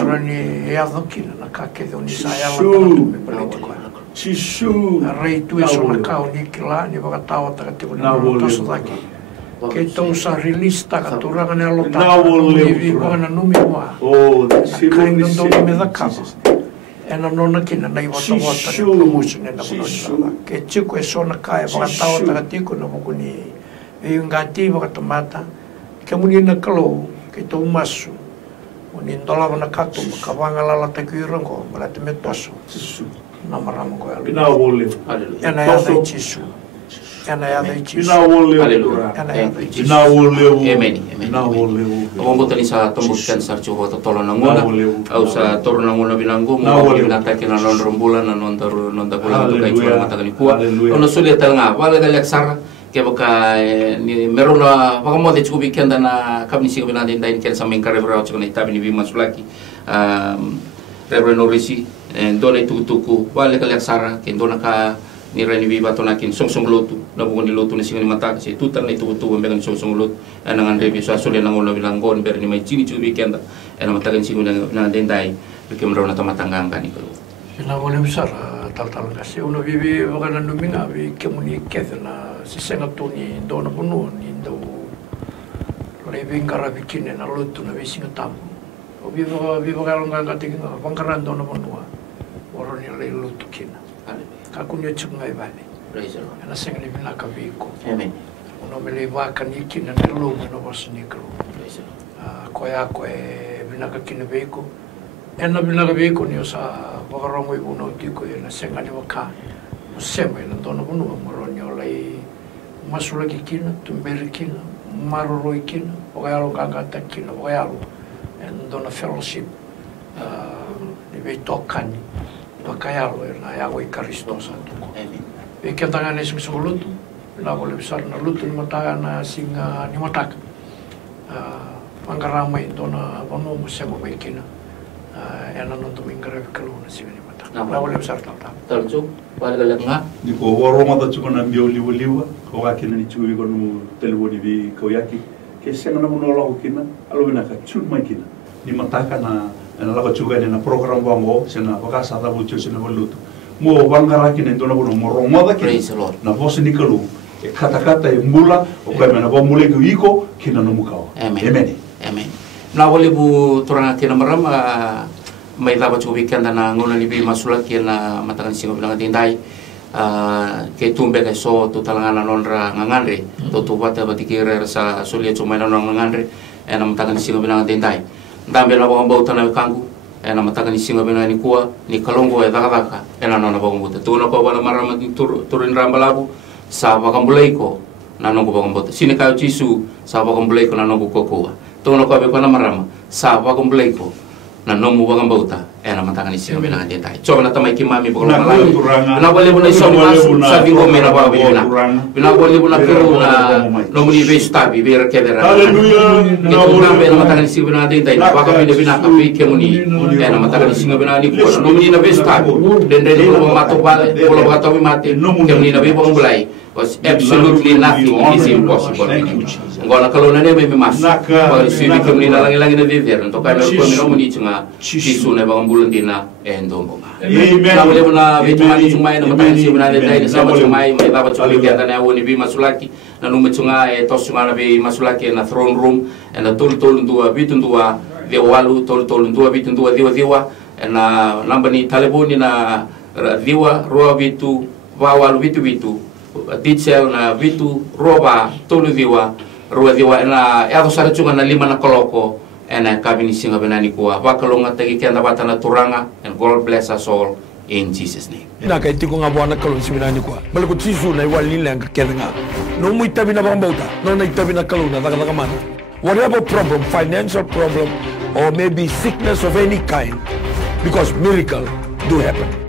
Ara ni eado kina na kakedo ni sayala me politiko. Chisu. Rei tu eso na kao ni kila ni baka tawa taka tiko ni toso daki. Ke tau sa release taka turanga ni alota. Ni viva na numi wa. Oh, kaino dono me da kava. Ena nona kina na iwata wata ni promotion ena bononi. Ke chico e sona kaya baka tawa taka tiko na mokuni ngati baka tomata. Ke muni na kalo ke tau masu. Muni ndola wana kato baka wanga lala takiurango malate me toso. Na marama ko alu. Ina wole. Ena ya dai chisu. Ena ya dai chisu. Ina wole. Haleluya. Ina wole. Amen. Ina wole. Omongo tani sa tombukkan sa chuho to tolo nangona. Au sa toro nangona binango mo binatake na non rombula na non taru non takula to kai chura mata kani kuwa. Ono sulia talanga wala galak sara ke boka ni merona pakamo de chubi kenda na kabni sigo binanda indain ken sa mengkare bra chukona itabi ni bima sulaki. Reverend Orisi dona tuku wala galak sara ke dona ka ni rani biba to nakin song lotu na bukan di lotu na singa ni mata kasi tutan na tutu memang song lotu anangan rebi so asole nang ulo bilanggon ber ni mai chini chubi kenda ana matagan singa na dendai bikin merona tamatanggang kan itu Ina wale besar tal kasi uno bibi baka na numinga bi kemuni keth na sisenga tu ni dona bunu ni do lebing karabi kine na lotu na bisinga tamu obi baka longa kating bangkaran dona bunu oro ni le lotu kina kakunya chungai bani. Praise the Lord. Ana senga ni binaka biko. Amen. Uno mele waka ni kina na lo no bos ni kro. Praise the Lord. Koya binaka kina biko. Ena binaka biko ni sa wakarongo uno tiko ena senga ni waka. Sema ena dona bunu moronyo lai masulaki kina tumberi kina maroroi kina wakayalo kangata kina wakayalo en dona fellowship ni beitokani Pakayalo na yago i Kristos atuko. Amen. Ikan tangan esmi solutu, na boleh besar na lutu ni mata na singa ni matak. Mangkaramai dona bono musemo baikina. Ena nonto mingkara bikalu na singa ni matak. Na boleh besar tal. Tarju, wala galak nga. Di ko waro mata chuko na mbio liwa ko akina ni chuwi ko no telefoni bi ko yaki ke senga na mono la kina alo bina ka chul mai kina ni mataka na laga chuga ni na program wango sena bakasa ta bucho sena bolutu mo bangara kina ndona bono moro moda kina na vosi ni kalu e kata e mbula o ka mena bo mule ko iko kina no mukao Amen. Amen. Na wale bu turanga kina maram mai daba chubi kanda na ngona libi masula kina matakan singo bilang tindai ke tumbe ka so to talanga nonra ngangandre to bata batikire sa sulia chuma na ngangandre ena matakan singo bilang tindai dambe na bang bautan na kangu na mataka ni singa bena ni kua ni kalongo e daka na nona bangbuta tuna ko bana marama turin rambalabu sa bakambulai ko na nongo bangbuta sine kayo chisu sa bakambulai ko na nongo kokoa tuna ko be ko na marama sa bakambulai ko na nomu bangbuta na mataka ni singa bena de tai choba na tamai kimami bolo malaki na bole bona isomi masu sa bingo mena ba bina bole bona kero na nomu ni be stabi be rekebera haleluya na be na mataka ni singa bena de tai baka bina ka be kemuni na mataka ni singa bena ni ko nomu ni na be stabi den den bolo mato bale bolo gato mi mate kemuni na be bangulai was absolutely nothing is impossible ngona kalau nane me mas ba si bi kemuni na langi na viver to ka ko mi nomu ni tsinga chisu na bangbulan dina endombo amen na bole bona vitumani tsumai na mataka ni singa bena de tai sa tsumai mai baba tsumi ke na woni bi masulaki na nume tsunga e tosuma na be masulaki na throne room na tol ndua bitun dua de walu tol ndua bitun dua diwa na nambani taleboni na diwa roa bitu walu bitu ditsel na bitu roba tolu diwa roa diwa na ya sara tsunga na lima na koloko na kabini singa benani kuwa wakalonga tagi kenda batana turanga and God bless us all in Jesus name. Ina ka itiko nga buwana kalon siminani kwa. Bale ko tisu na iwali lang ka nga. No mo itabi na bambauta. No na itabi na kalon na daga man. Whatever problem, financial problem or maybe sickness of any kind, because miracle do happen.